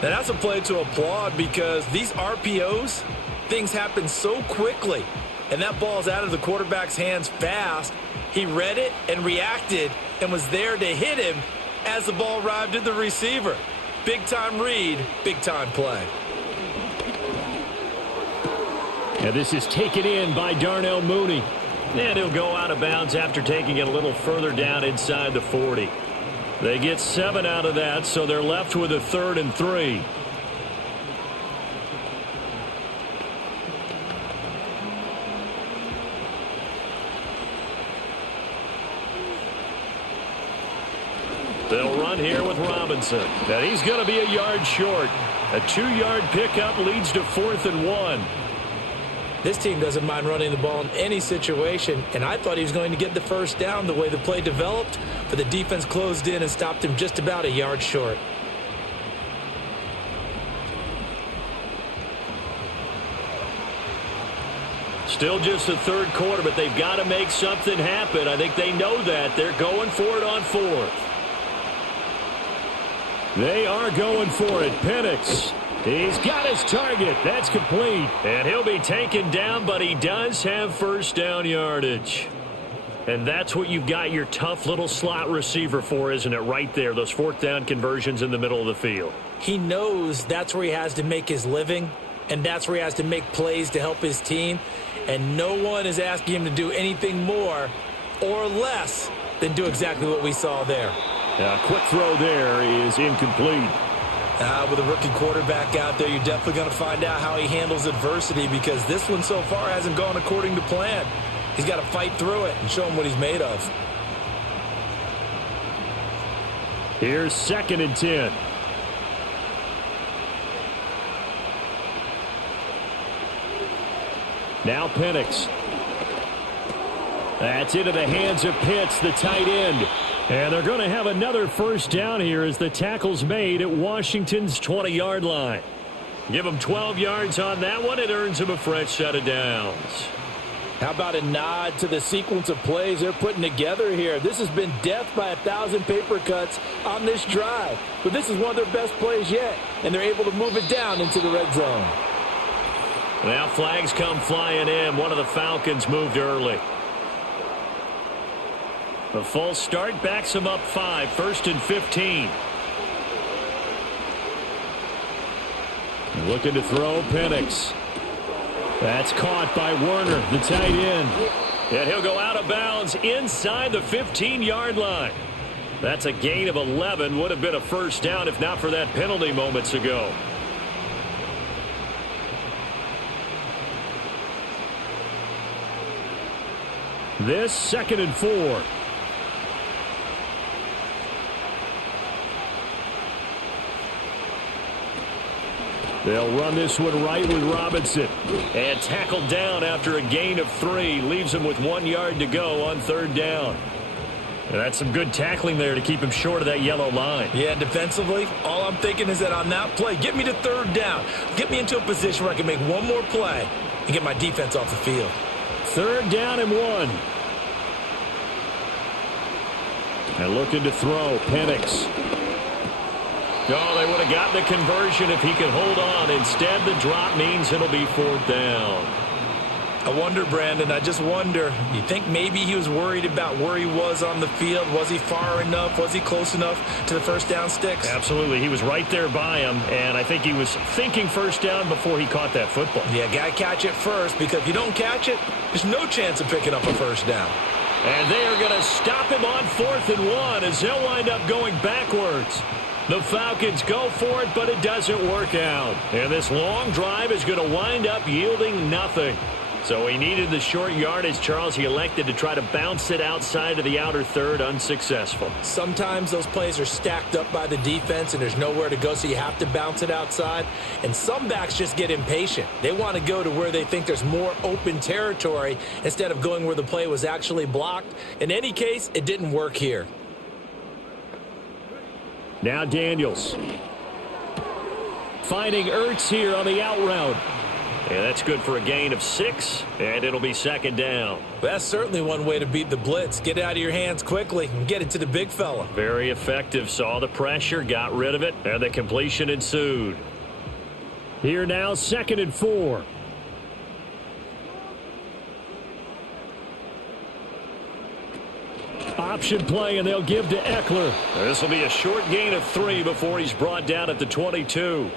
Now that's a play to applaud because these RPOs, things happen so quickly. And that ball's out of the quarterback's hands fast. He read it and reacted and was there to hit him as the ball arrived at the receiver. Big-time read, big-time play. And this is taken in by Darnell Mooney. And he'll go out of bounds after taking it a little further down inside the 40. They get 7 out of that, so they're left with a 3rd and 3. They'll run here with Robinson. And he's going to be a yard short. A 2-yard pickup leads to 4th and 1. This team doesn't mind running the ball in any situation, and I thought he was going to get the 1st down the way the play developed, but the defense closed in and stopped him just about a yard short. Still just the 3rd quarter, but they've got to make something happen. I think they know that. They're going for it on 4th. They are going for it. Penix. He's got his target. That's complete. And he'll be taken down, but he does have 1st down yardage. And that's what you've got your tough little slot receiver for, isn't it? Right there, those 4th down conversions in the middle of the field. He knows that's where he has to make his living, and that's where he has to make plays to help his team. And no one is asking him to do anything more or less than do exactly what we saw there. A quick throw there is incomplete. With a rookie quarterback out there, you're definitely going to find out how he handles adversity because this one so far hasn't gone according to plan. He's got to fight through it and show him what he's made of. Here's 2nd and 10. Now Penix. That's into the hands of Pitts, the tight end. And they're going to have another 1st down here as the tackle's made at Washington's 20-yard line. Give them 12 yards on that one. It earns them a fresh set of downs. How about a nod to the sequence of plays they're putting together here? This has been death by 1,000 paper cuts on this drive. But this is one of their best plays yet, and they're able to move it down into the red zone. Now flags come flying in. One of the Falcons moved early. The false start backs him up 5, 1st and 15. Looking to throw Penix. That's caught by Werner, the tight end. And he'll go out of bounds inside the 15-yard line. That's a gain of 11. Would have been a 1st down if not for that penalty moments ago. This 2nd and 4. They'll run this one right with Robinson. And tackled down after a gain of 3. Leaves him with 1 yard to go on 3rd down. And that's some good tackling there to keep him short of that yellow line. Yeah, defensively, all I'm thinking is that on that play, get me to 3rd down. Get me into a position where I can make one more play and get my defense off the field. 3rd down and 1. And looking to throw, Penix. Oh, they would have gotten the conversion if he could hold on. Instead, the drop means it'll be 4th down. I wonder, Brandon, I just wonder, you think maybe he was worried about where he was on the field? Was he far enough? Was he close enough to the 1st down sticks? Absolutely. He was right there by him, and I think he was thinking 1st down before he caught that football. Yeah, got to catch it first, because if you don't catch it, there's no chance of picking up a 1st down. And they are going to stop him on 4th and 1 as he'll wind up going backwards. The Falcons go for it, but it doesn't work out. And this long drive is going to wind up yielding nothing. So he needed the short yardage, Charles. He elected to try to bounce it outside of the outer third, unsuccessful. Sometimes those plays are stacked up by the defense and there's nowhere to go, so you have to bounce it outside. And some backs just get impatient. They want to go to where they think there's more open territory instead of going where the play was actually blocked. In any case, it didn't work here. Now Daniels. Finding Ertz here on the out route. And that's good for a gain of 6, and it'll be 2nd down. That's certainly one way to beat the blitz. Get it out of your hands quickly and get it to the big fella. Very effective. Saw the pressure, got rid of it, and the completion ensued. Here now, 2nd and 4. Option play, and they'll give to Eckler. This will be a short gain of 3 before he's brought down at the 22.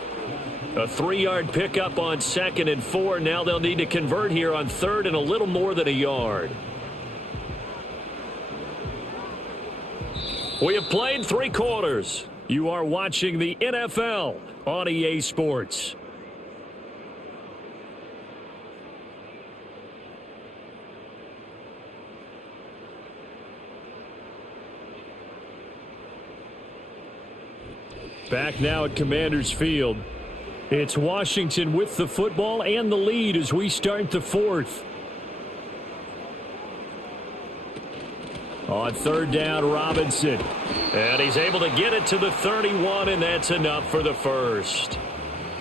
A 3-yard pickup on 2nd and 4. Now they'll need to convert here on 3rd and a little more than a yard. We have played 3 quarters. You are watching the NFL on EA Sports. Back now at Commanders Field. It's Washington with the football and the lead as we start the 4th. On 3rd down, Robinson. And he's able to get it to the 31, and that's enough for the first.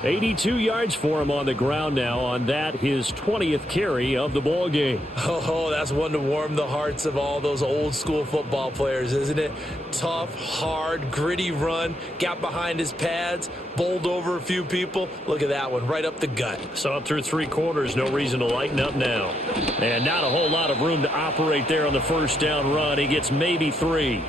82 yards for him on the ground now on that, his 20th carry of the ball game. Oh, that's one to warm the hearts of all those old school football players, isn't it? Tough, hard, gritty run, got behind his pads, bowled over a few people. Look at that one, right up the gut. Saw it through 3 quarters, no reason to lighten up now. And not a whole lot of room to operate there on the 1st down run. He gets maybe 3.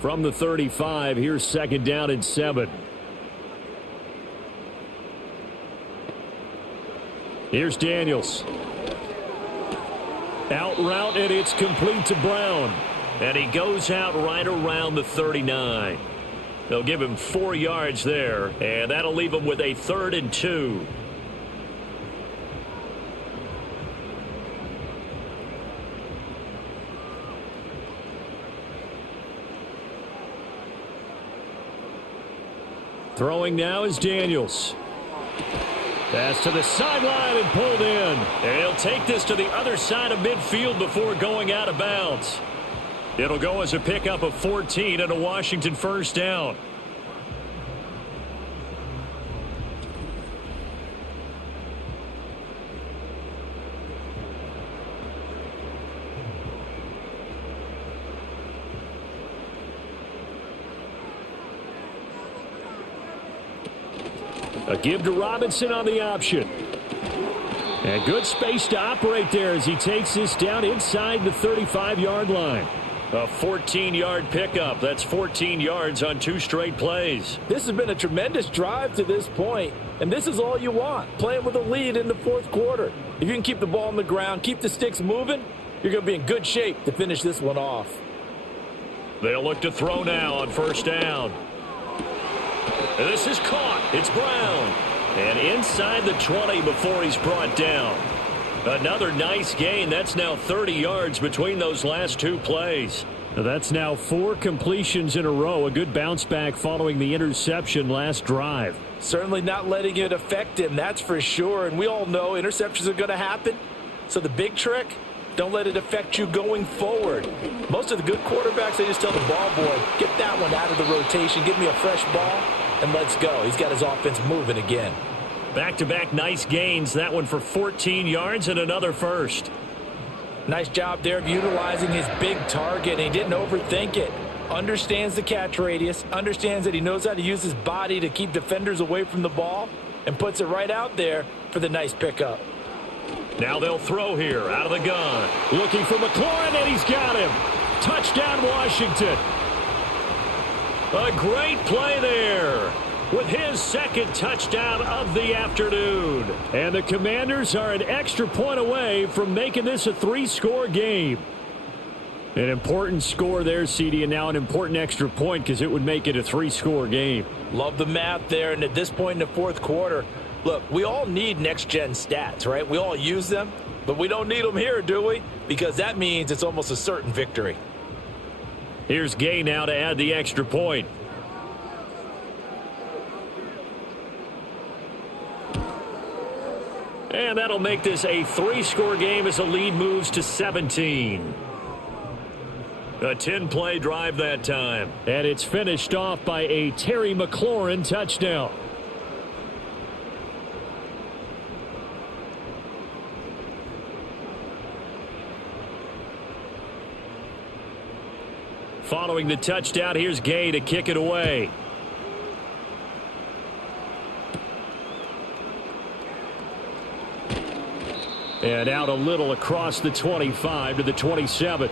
From the 35, here's 2nd down and 7. Here's Daniels. Out route, and it's complete to Brown. And he goes out right around the 39. They'll give him 4 yards there, and that'll leave him with a 3rd and 2. Throwing now is Daniels. Pass to the sideline and pulled in. And he'll take this to the other side of midfield before going out of bounds. It'll go as a pickup of 14 and a Washington 1st down. A give to Robinson on the option. And good space to operate there as he takes this down inside the 35-yard line. A 14-yard pickup. That's 14 yards on 2 straight plays. This has been a tremendous drive to this point, and this is all you want, playing with a lead in the 4th quarter. If you can keep the ball on the ground, keep the sticks moving, you're going to be in good shape to finish this one off. They'll look to throw now on 1st down. And this is caught. It's Brown. And inside the 20 before he's brought down. Another nice gain. That's now 30 yards between those last 2 plays. That's now 4 completions in a row. A good bounce back following the interception last drive. Certainly not letting it affect him, that's for sure. And we all know interceptions are going to happen. So the big trick, don't let it affect you going forward. Most of the good quarterbacks, they just tell the ball boy, get that one out of the rotation, give me a fresh ball, and let's go. He's got his offense moving again. Back-to-back nice gains. That one for 14 yards and another first. Nice job there of utilizing his big target. He didn't overthink it. Understands the catch radius. Understands that he knows how to use his body to keep defenders away from the ball. And puts it right out there for the nice pickup. Now they'll throw here out of the gun. Looking for McLaurin, and he's got him. Touchdown, Washington. A great play there with his second touchdown of the afternoon. And the Commanders are an extra point away from making this a 3-score game. An important score there, CD, and now an important extra point because it would make it a 3-score game. Love the math there, and at this point in the fourth quarter, look, we all need next-gen stats, right? We all use them, but we don't need them here, do we? Because that means it's almost a certain victory. Here's Gay now to add the extra point. And that'll make this a 3-score game as the lead moves to 17. A 10-play drive that time. And it's finished off by a Terry McLaurin touchdown. Following the touchdown, here's Gay to kick it away. And out a little across the 25 to the 27.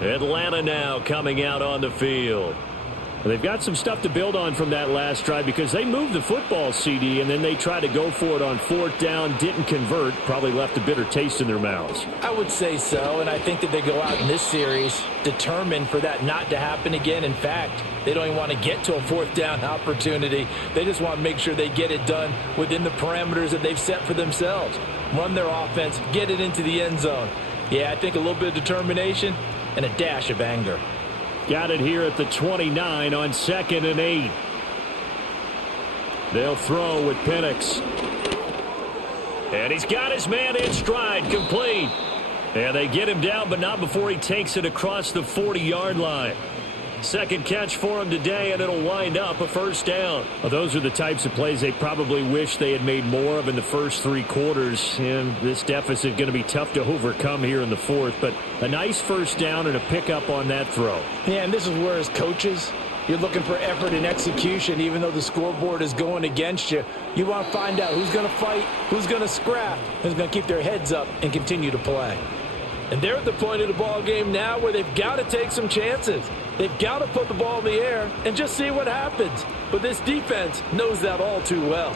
Atlanta now coming out on the field. They've got some stuff to build on from that last drive because they moved the football, CD, and then they tried to go for it on 4th down, didn't convert, probably left a bitter taste in their mouths. I would say so, and I think that they go out in this series determined for that not to happen again. In fact, they don't even want to get to a 4th down opportunity. They just want to make sure they get it done within the parameters that they've set for themselves. Run their offense, get it into the end zone. Yeah, I think a little bit of determination and a dash of anger. Got it here at the 29 on 2nd and 8. They'll throw with Penix. And he's got his man in stride, complete. And they get him down, but not before he takes it across the 40-yard line. Second catch for him today, and it'll wind up a 1st down. Well, those are the types of plays they probably wish they had made more of in the first 3 quarters. And this deficit going to be tough to overcome here in the 4th. But a nice 1st down and a pickup on that throw. Yeah, and this is where, as coaches, you're looking for effort and execution. Even though the scoreboard is going against you, you want to find out who's going to fight, who's going to scrap, who's going to keep their heads up and continue to play. And they're at the point of the ball game now where they've got to take some chances. They've got to put the ball in the air and just see what happens. But this defense knows that all too well.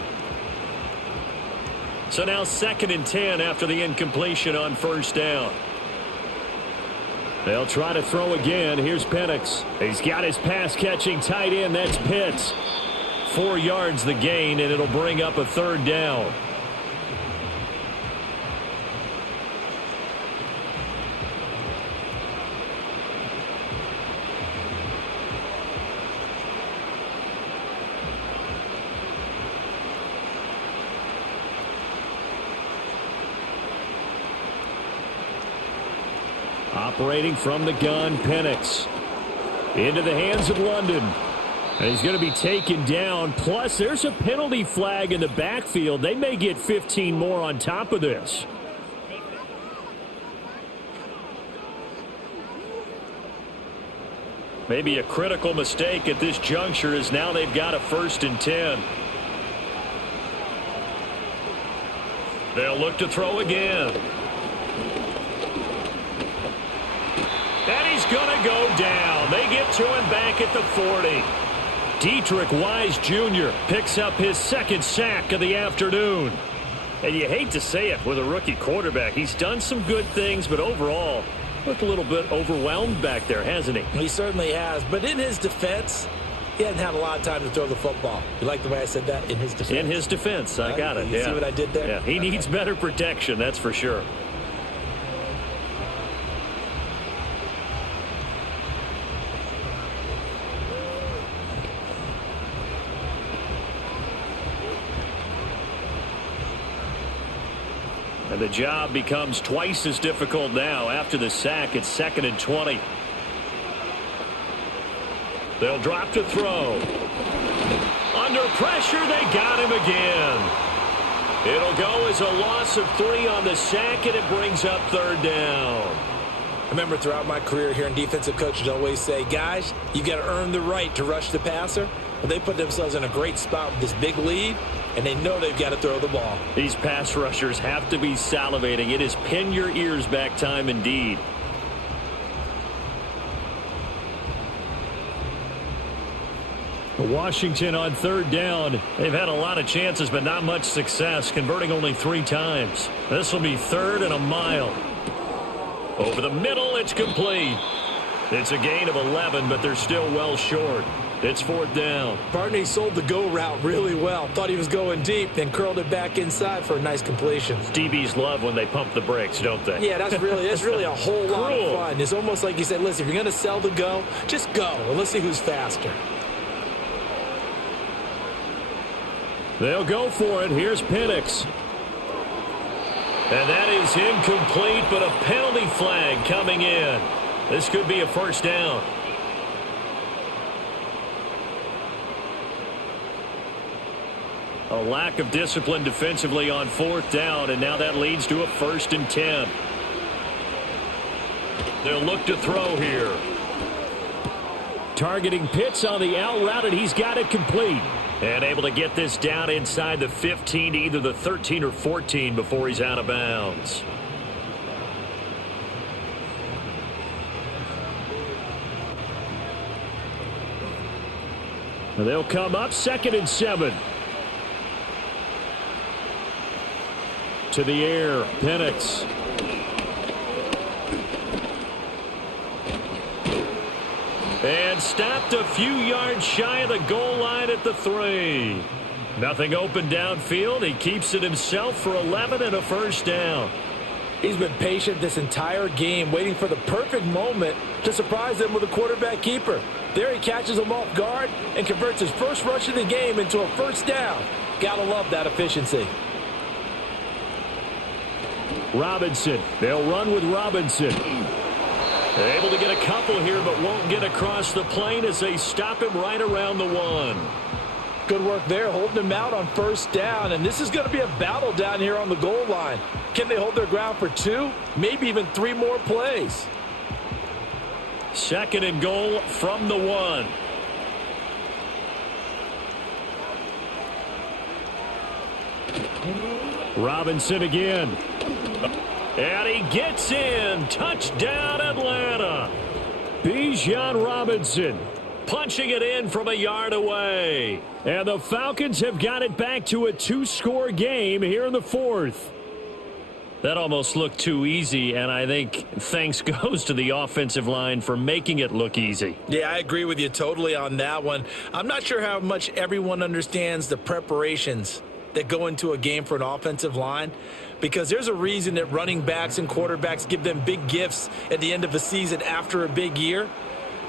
So now 2nd and 10 after the incompletion on 1st down. They'll try to throw again. Here's Penix. He's got his pass-catching tight end. That's Pitts. 4 yards the gain, and it'll bring up a 3rd down. Operating from the gun, Penix. Into the hands of London. And he's going to be taken down. Plus, there's a penalty flag in the backfield. They may get 15 more on top of this. Maybe a critical mistake at this juncture as now they've got a 1st and 10. They'll look to throw again. And he's going to go down. They get to him back at the 40. Dietrich Wise Jr. picks up his 2nd sack of the afternoon. And you hate to say it with a rookie quarterback. He's done some good things, but overall, looked a little bit overwhelmed back there, hasn't he? He certainly has. But in his defense, he hasn't had a lot of time to throw the football. You like the way I said that? In his defense. In his defense. I got it. You see what I did there? Yeah, he needs better protection, that's for sure. And the job becomes twice as difficult now after the sack. It's 2nd and 20. They'll drop to throw. Under pressure, they got him again. It'll go as a loss of 3 on the sack, and it brings up 3rd down. I remember throughout my career hearing defensive coaches always say, guys, you got to earn the right to rush the passer. Well, they put themselves in a great spot with this big lead, and they know they've got to throw the ball. These pass rushers have to be salivating. It is pin your ears back time indeed. Washington on third down. They've had a lot of chances, but not much success, converting only 3 times. This will be 3rd and a mile. Over the middle, it's complete. It's a gain of 11, but they're still well short. It's 4th down. Barney sold the go route really well. Thought he was going deep, then curled it back inside for a nice completion. DBs love when they pump the brakes, don't they? Yeah, that's really a whole lot of fun. It's almost like you said, listen, if you're going to sell the go, just go, and let's see who's faster. They'll go for it. Here's Penix. And that is incomplete, but a penalty flag coming in. This could be a 1st down. A lack of discipline defensively on 4th down, and now that leads to a 1st and 10. They'll look to throw here. Targeting Pitts on the out route, and he's got it complete. And able to get this down inside the 15 to either the 13 or 14 before he's out of bounds. And they'll come up 2nd and 7. To the air, Penix. And stopped a few yards shy of the goal line at the 3. Nothing open downfield. He keeps it himself for 11 and a 1st down. He's been patient this entire game, waiting for the perfect moment to surprise them with a quarterback keeper. There he catches him off guard and converts his first rush of the game into a 1st down. Gotta love that efficiency. Robinson. They'll run with Robinson. They're able to get a couple here, but won't get across the plane as they stop him right around the 1. Good work there, holding him out on 1st down, and this is going to be a battle down here on the goal line. Can they hold their ground for 2, maybe even 3 more plays? 2nd and goal from the 1. Robinson again. And he gets in. Touchdown, Atlanta. Bijan Robinson punching it in from a yard away. And the Falcons have got it back to a 2-score game here in the 4th. That almost looked too easy, and I think thanks goes to the offensive line for making it look easy. Yeah, I agree with you totally on that one. I'm not sure how much everyone understands the preparations that go into a game for an offensive line, because there's a reason that running backs and quarterbacks give them big gifts at the end of a season after a big year.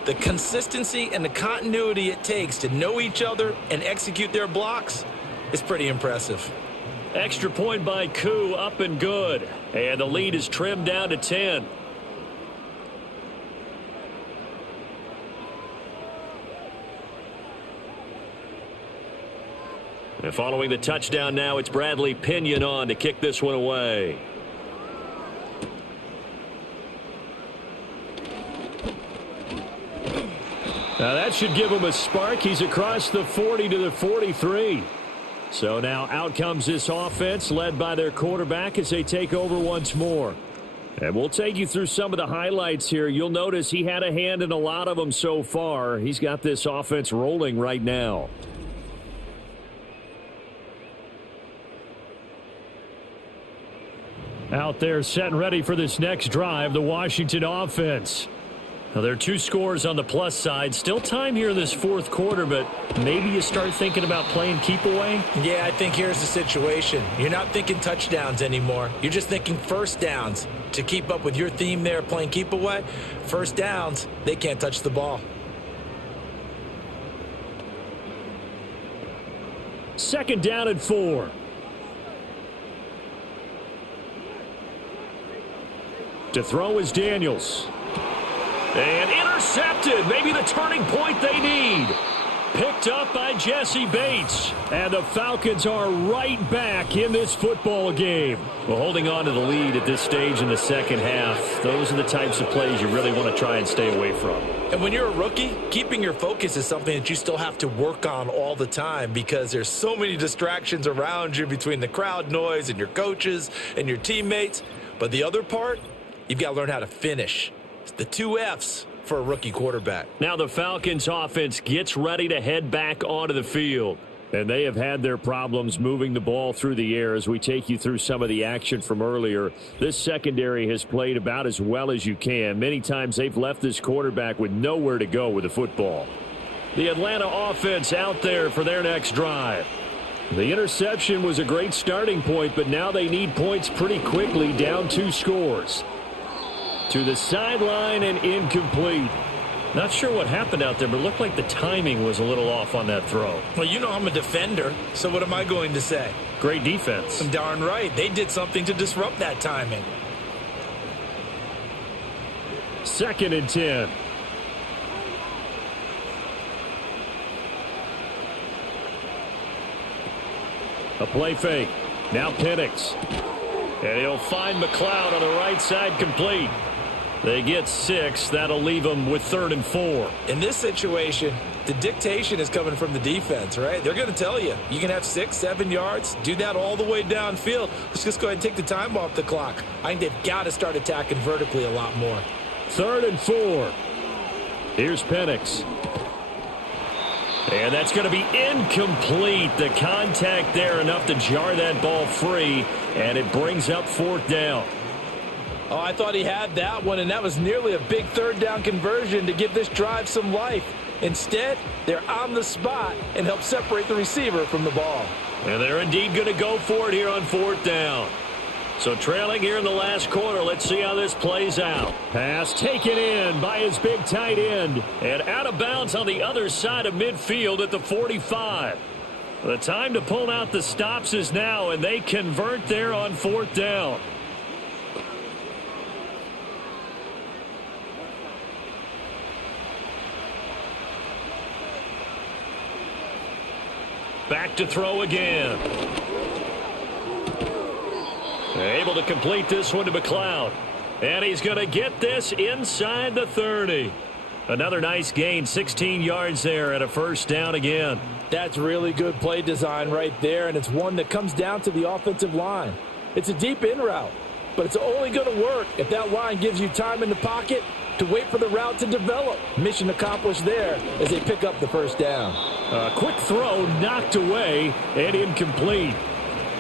The consistency and the continuity it takes to know each other and execute their blocks is pretty impressive. Extra point by Koo, up and good. And the lead is trimmed down to 10. And following the touchdown now, it's Bradley Pinion on to kick this one away. Now that should give him a spark. He's across the 40 to the 43. So now out comes this offense led by their quarterback as they take over once more. And we'll take you through some of the highlights here. You'll notice he had a hand in a lot of them so far. He's got this offense rolling right now. Out there set and ready for this next drive, the Washington offense. Now, there are 2 scores on the plus side. Still time here in this 4th quarter, but maybe you start thinking about playing keep away? Yeah, I think here's the situation. You're not thinking touchdowns anymore. You're just thinking 1st downs. To keep up with your theme there, playing keep away, 1st downs, they can't touch the ball. 2nd down and 4. To throw is Daniels. And intercepted. Maybe the turning point they need. Picked up by Jesse Bates. And the Falcons are right back in this football game. Well, holding on to the lead at this stage in the 2nd half, those are the types of plays you really want to try and stay away from. And when you're a rookie, keeping your focus is something that you still have to work on all the time, because there's so many distractions around you between the crowd noise and your coaches and your teammates. But the other part, you've got to learn how to finish. It's the 2 F's. for a rookie quarterback. Now the Falcons offense gets ready to head back onto the field. And they have had their problems moving the ball through the air as we take you through some of the action from earlier. This secondary has played about as well as you can. Many times they've left this quarterback with nowhere to go with the football. The Atlanta offense out there for their next drive. The interception was a great starting point, but now they need points pretty quickly, down 2 scores. To the sideline and incomplete. Not sure what happened out there, but it looked like the timing was a little off on that throw. Well, you know I'm a defender, so what am I going to say? Great defense. Darn right. They did something to disrupt that timing. 2nd and 10. A play fake. Now Penix. And he'll find McLeod on the right side, complete. They get 6. That'll leave them with 3rd and 4. In this situation, the dictation is coming from the defense, right? They're going to tell you, you can have 6, 7 yards, do that all the way downfield. Let's just go ahead and take the time off the clock. I think they've got to start attacking vertically a lot more. 3rd and 4. Here's Penix. And that's going to be incomplete. The contact there enough to jar that ball free, and it brings up 4th down. Oh, I thought he had that one, and that was nearly a big 3rd down conversion to give this drive some life. Instead, they're on the spot and help separate the receiver from the ball. And they're indeed going to go for it here on 4th down. So trailing here in the last quarter, let's see how this plays out. Pass taken in by his big tight end. And out of bounds on the other side of midfield at the 45. The time to pull out the stops is now, and they convert there on 4th down. Back to throw again. Able to complete this one to McLeod. And he's going to get this inside the 30. Another nice gain, 16 yards there and a 1st down again. That's really good play design right there, and it's one that comes down to the offensive line. It's a deep in route, but it's only going to work if that line gives you time in the pocket to wait for the route to develop. Mission accomplished there as they pick up the 1st down. A quick throw knocked away and incomplete.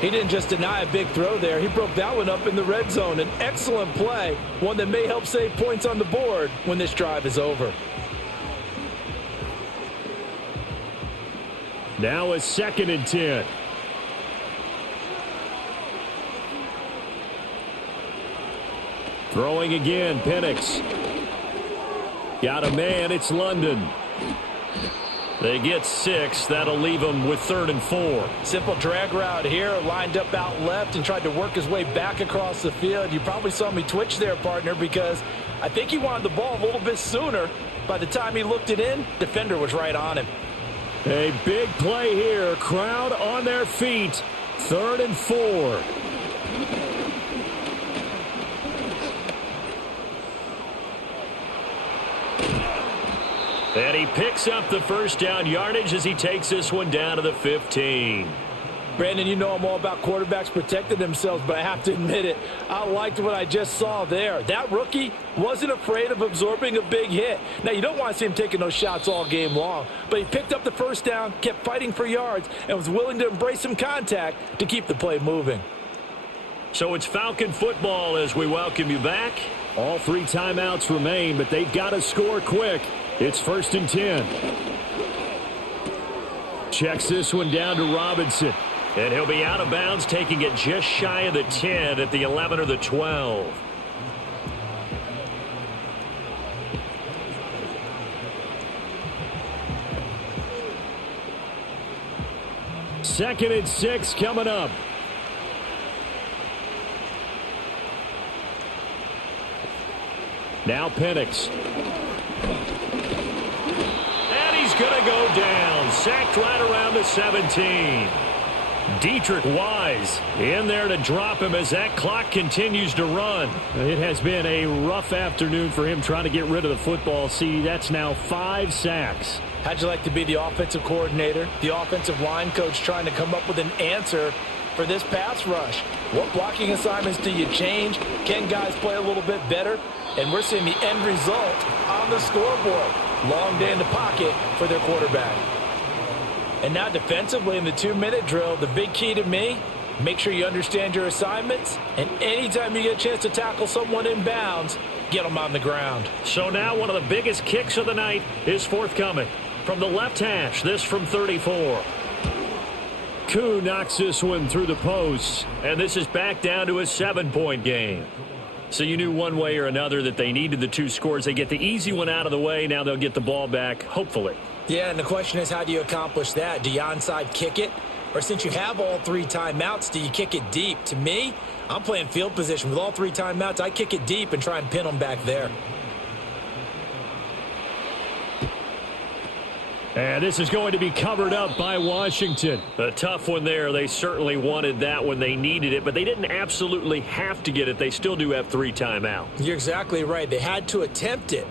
He didn't just deny a big throw there. He broke that one up in the red zone. An excellent play, one that may help save points on the board when this drive is over. Now a 2nd and 10. Throwing again, Penix. Got a man, it's London. They get 6. That'll leave them with 3rd and 4. Simple drag route here, lined up out left and tried to work his way back across the field. You probably saw me twitch there, partner, because I think he wanted the ball a little bit sooner. By the time he looked it in, defender was right on him. A big play here. Crowd on their feet. 3rd and 4. And he picks up the 1st down yardage as he takes this one down to the 15. Brandon, you know I'm all about quarterbacks protecting themselves, but I have to admit it. I liked what I just saw there. That rookie wasn't afraid of absorbing a big hit. Now, you don't want to see him taking those shots all game long, but he picked up the 1st down, kept fighting for yards, and was willing to embrace some contact to keep the play moving. So it's Falcon football as we welcome you back. All 3 timeouts remain, but they've got to score quick. It's 1st and 10. Checks this one down to Robinson. And he'll be out of bounds, taking it just shy of the 10 at the 11 or the 12. Second and 6 coming up. Now Penix. And he's going to go down. Sacked right around the 17. Dietrich Wise in there to drop him as that clock continues to run. It has been a rough afternoon for him trying to get rid of the football. See, that's now 5 sacks. How'd you like to be the offensive coordinator, the offensive line coach trying to come up with an answer for this pass rush. What blocking assignments do you change? Can guys play a little bit better? And we're seeing the end result on the scoreboard. Long day in the pocket for their quarterback. And now defensively in the 2-minute drill, the big key to me, make sure you understand your assignments. And anytime you get a chance to tackle someone in bounds, get them on the ground. So now one of the biggest kicks of the night is forthcoming. From the left hash, this from 34. Koo knocks this one through the post, and this is back down to a 7-point game. So you knew one way or another that they needed the 2 scores. They get the easy one out of the way. Now they'll get the ball back, hopefully. Yeah, and the question is, how do you accomplish that? Do you onside kick it? Or since you have all 3 timeouts, do you kick it deep? To me, I'm playing field position. With all 3 timeouts, I kick it deep and try and pin them back there. And this is going to be covered up by Washington. A tough one there. They certainly wanted that when they needed it, but they didn't absolutely have to get it. They still do have 3 timeouts. You're exactly right. They had to attempt it.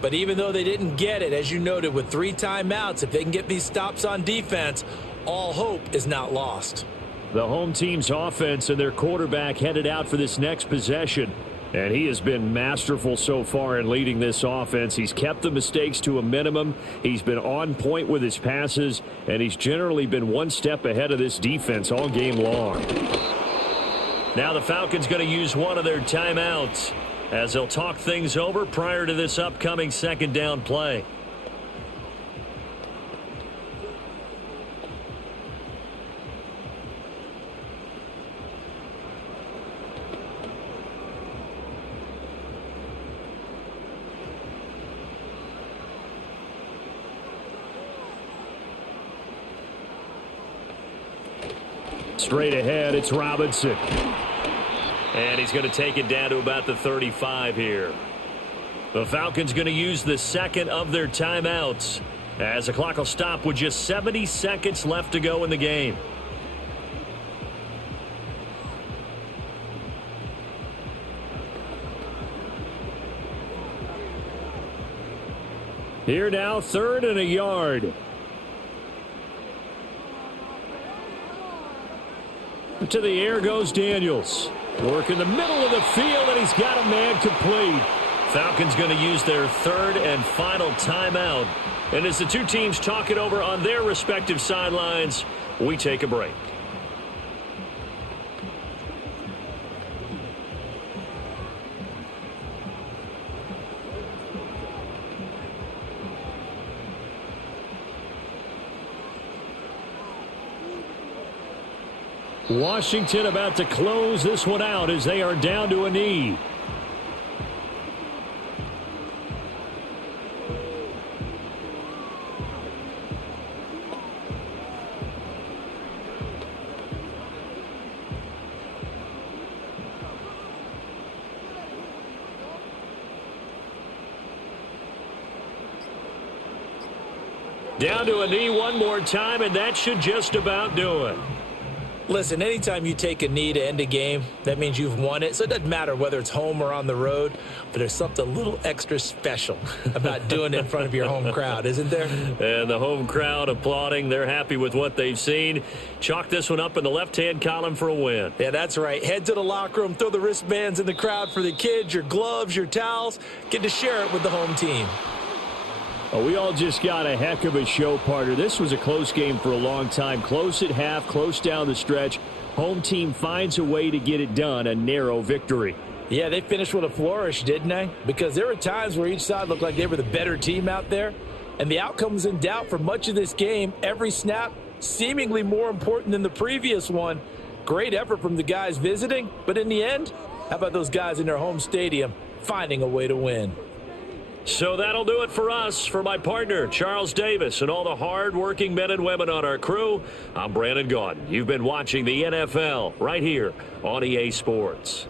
But even though they didn't get it, as you noted, with 3 timeouts, if they can get these stops on defense, all hope is not lost. The home team's offense and their quarterback headed out for this next possession. And he has been masterful so far in leading this offense. He's kept the mistakes to a minimum. He's been on point with his passes, and he's generally been one step ahead of this defense all game long. Now the Falcons going to use one of their timeouts as they'll talk things over prior to this upcoming 2nd down play. Straight ahead, it's Robinson. And he's going to take it down to about the 35 here. The Falcons going to use the 2nd of their timeouts as the clock will stop with just 70 seconds left to go in the game. Here now, 3rd and a yard. To the air goes Daniels. Work in the middle of the field, and he's got a man complete. Falcons going to use their 3rd and final timeout. And as the 2 teams talk it over on their respective sidelines, we take a break. Washington about to close this one out as they are down to a knee. Down to a knee one more time, and that should just about do it. Listen, anytime you take a knee to end a game, that means you've won it. So it doesn't matter whether it's home or on the road, but there's something a little extra special about doing it in front of your home crowd, isn't there? And the home crowd applauding. They're happy with what they've seen. Chalk this one up in the left-hand column for a win. Yeah, that's right. Head to the locker room, throw the wristbands in the crowd for the kids, your gloves, your towels. Get to share it with the home team. Oh, we all just got a heck of a show, partner. This was a close game for a long time. Close at half, close down the stretch. Home team finds a way to get it done, a narrow victory. Yeah, they finished with a flourish, didn't they? Because there were times where each side looked like they were the better team out there. And the outcome was in doubt for much of this game. Every snap seemingly more important than the previous one. Great effort from the guys visiting. But in the end, how about those guys in their home stadium finding a way to win? So that'll do it for us. For my partner, Charles Davis, and all the hard-working men and women on our crew, I'm Brandon Gaudin. You've been watching the NFL right here on EA Sports.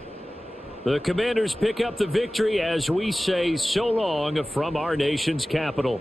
The Commanders pick up the victory as we say so long from our nation's capital.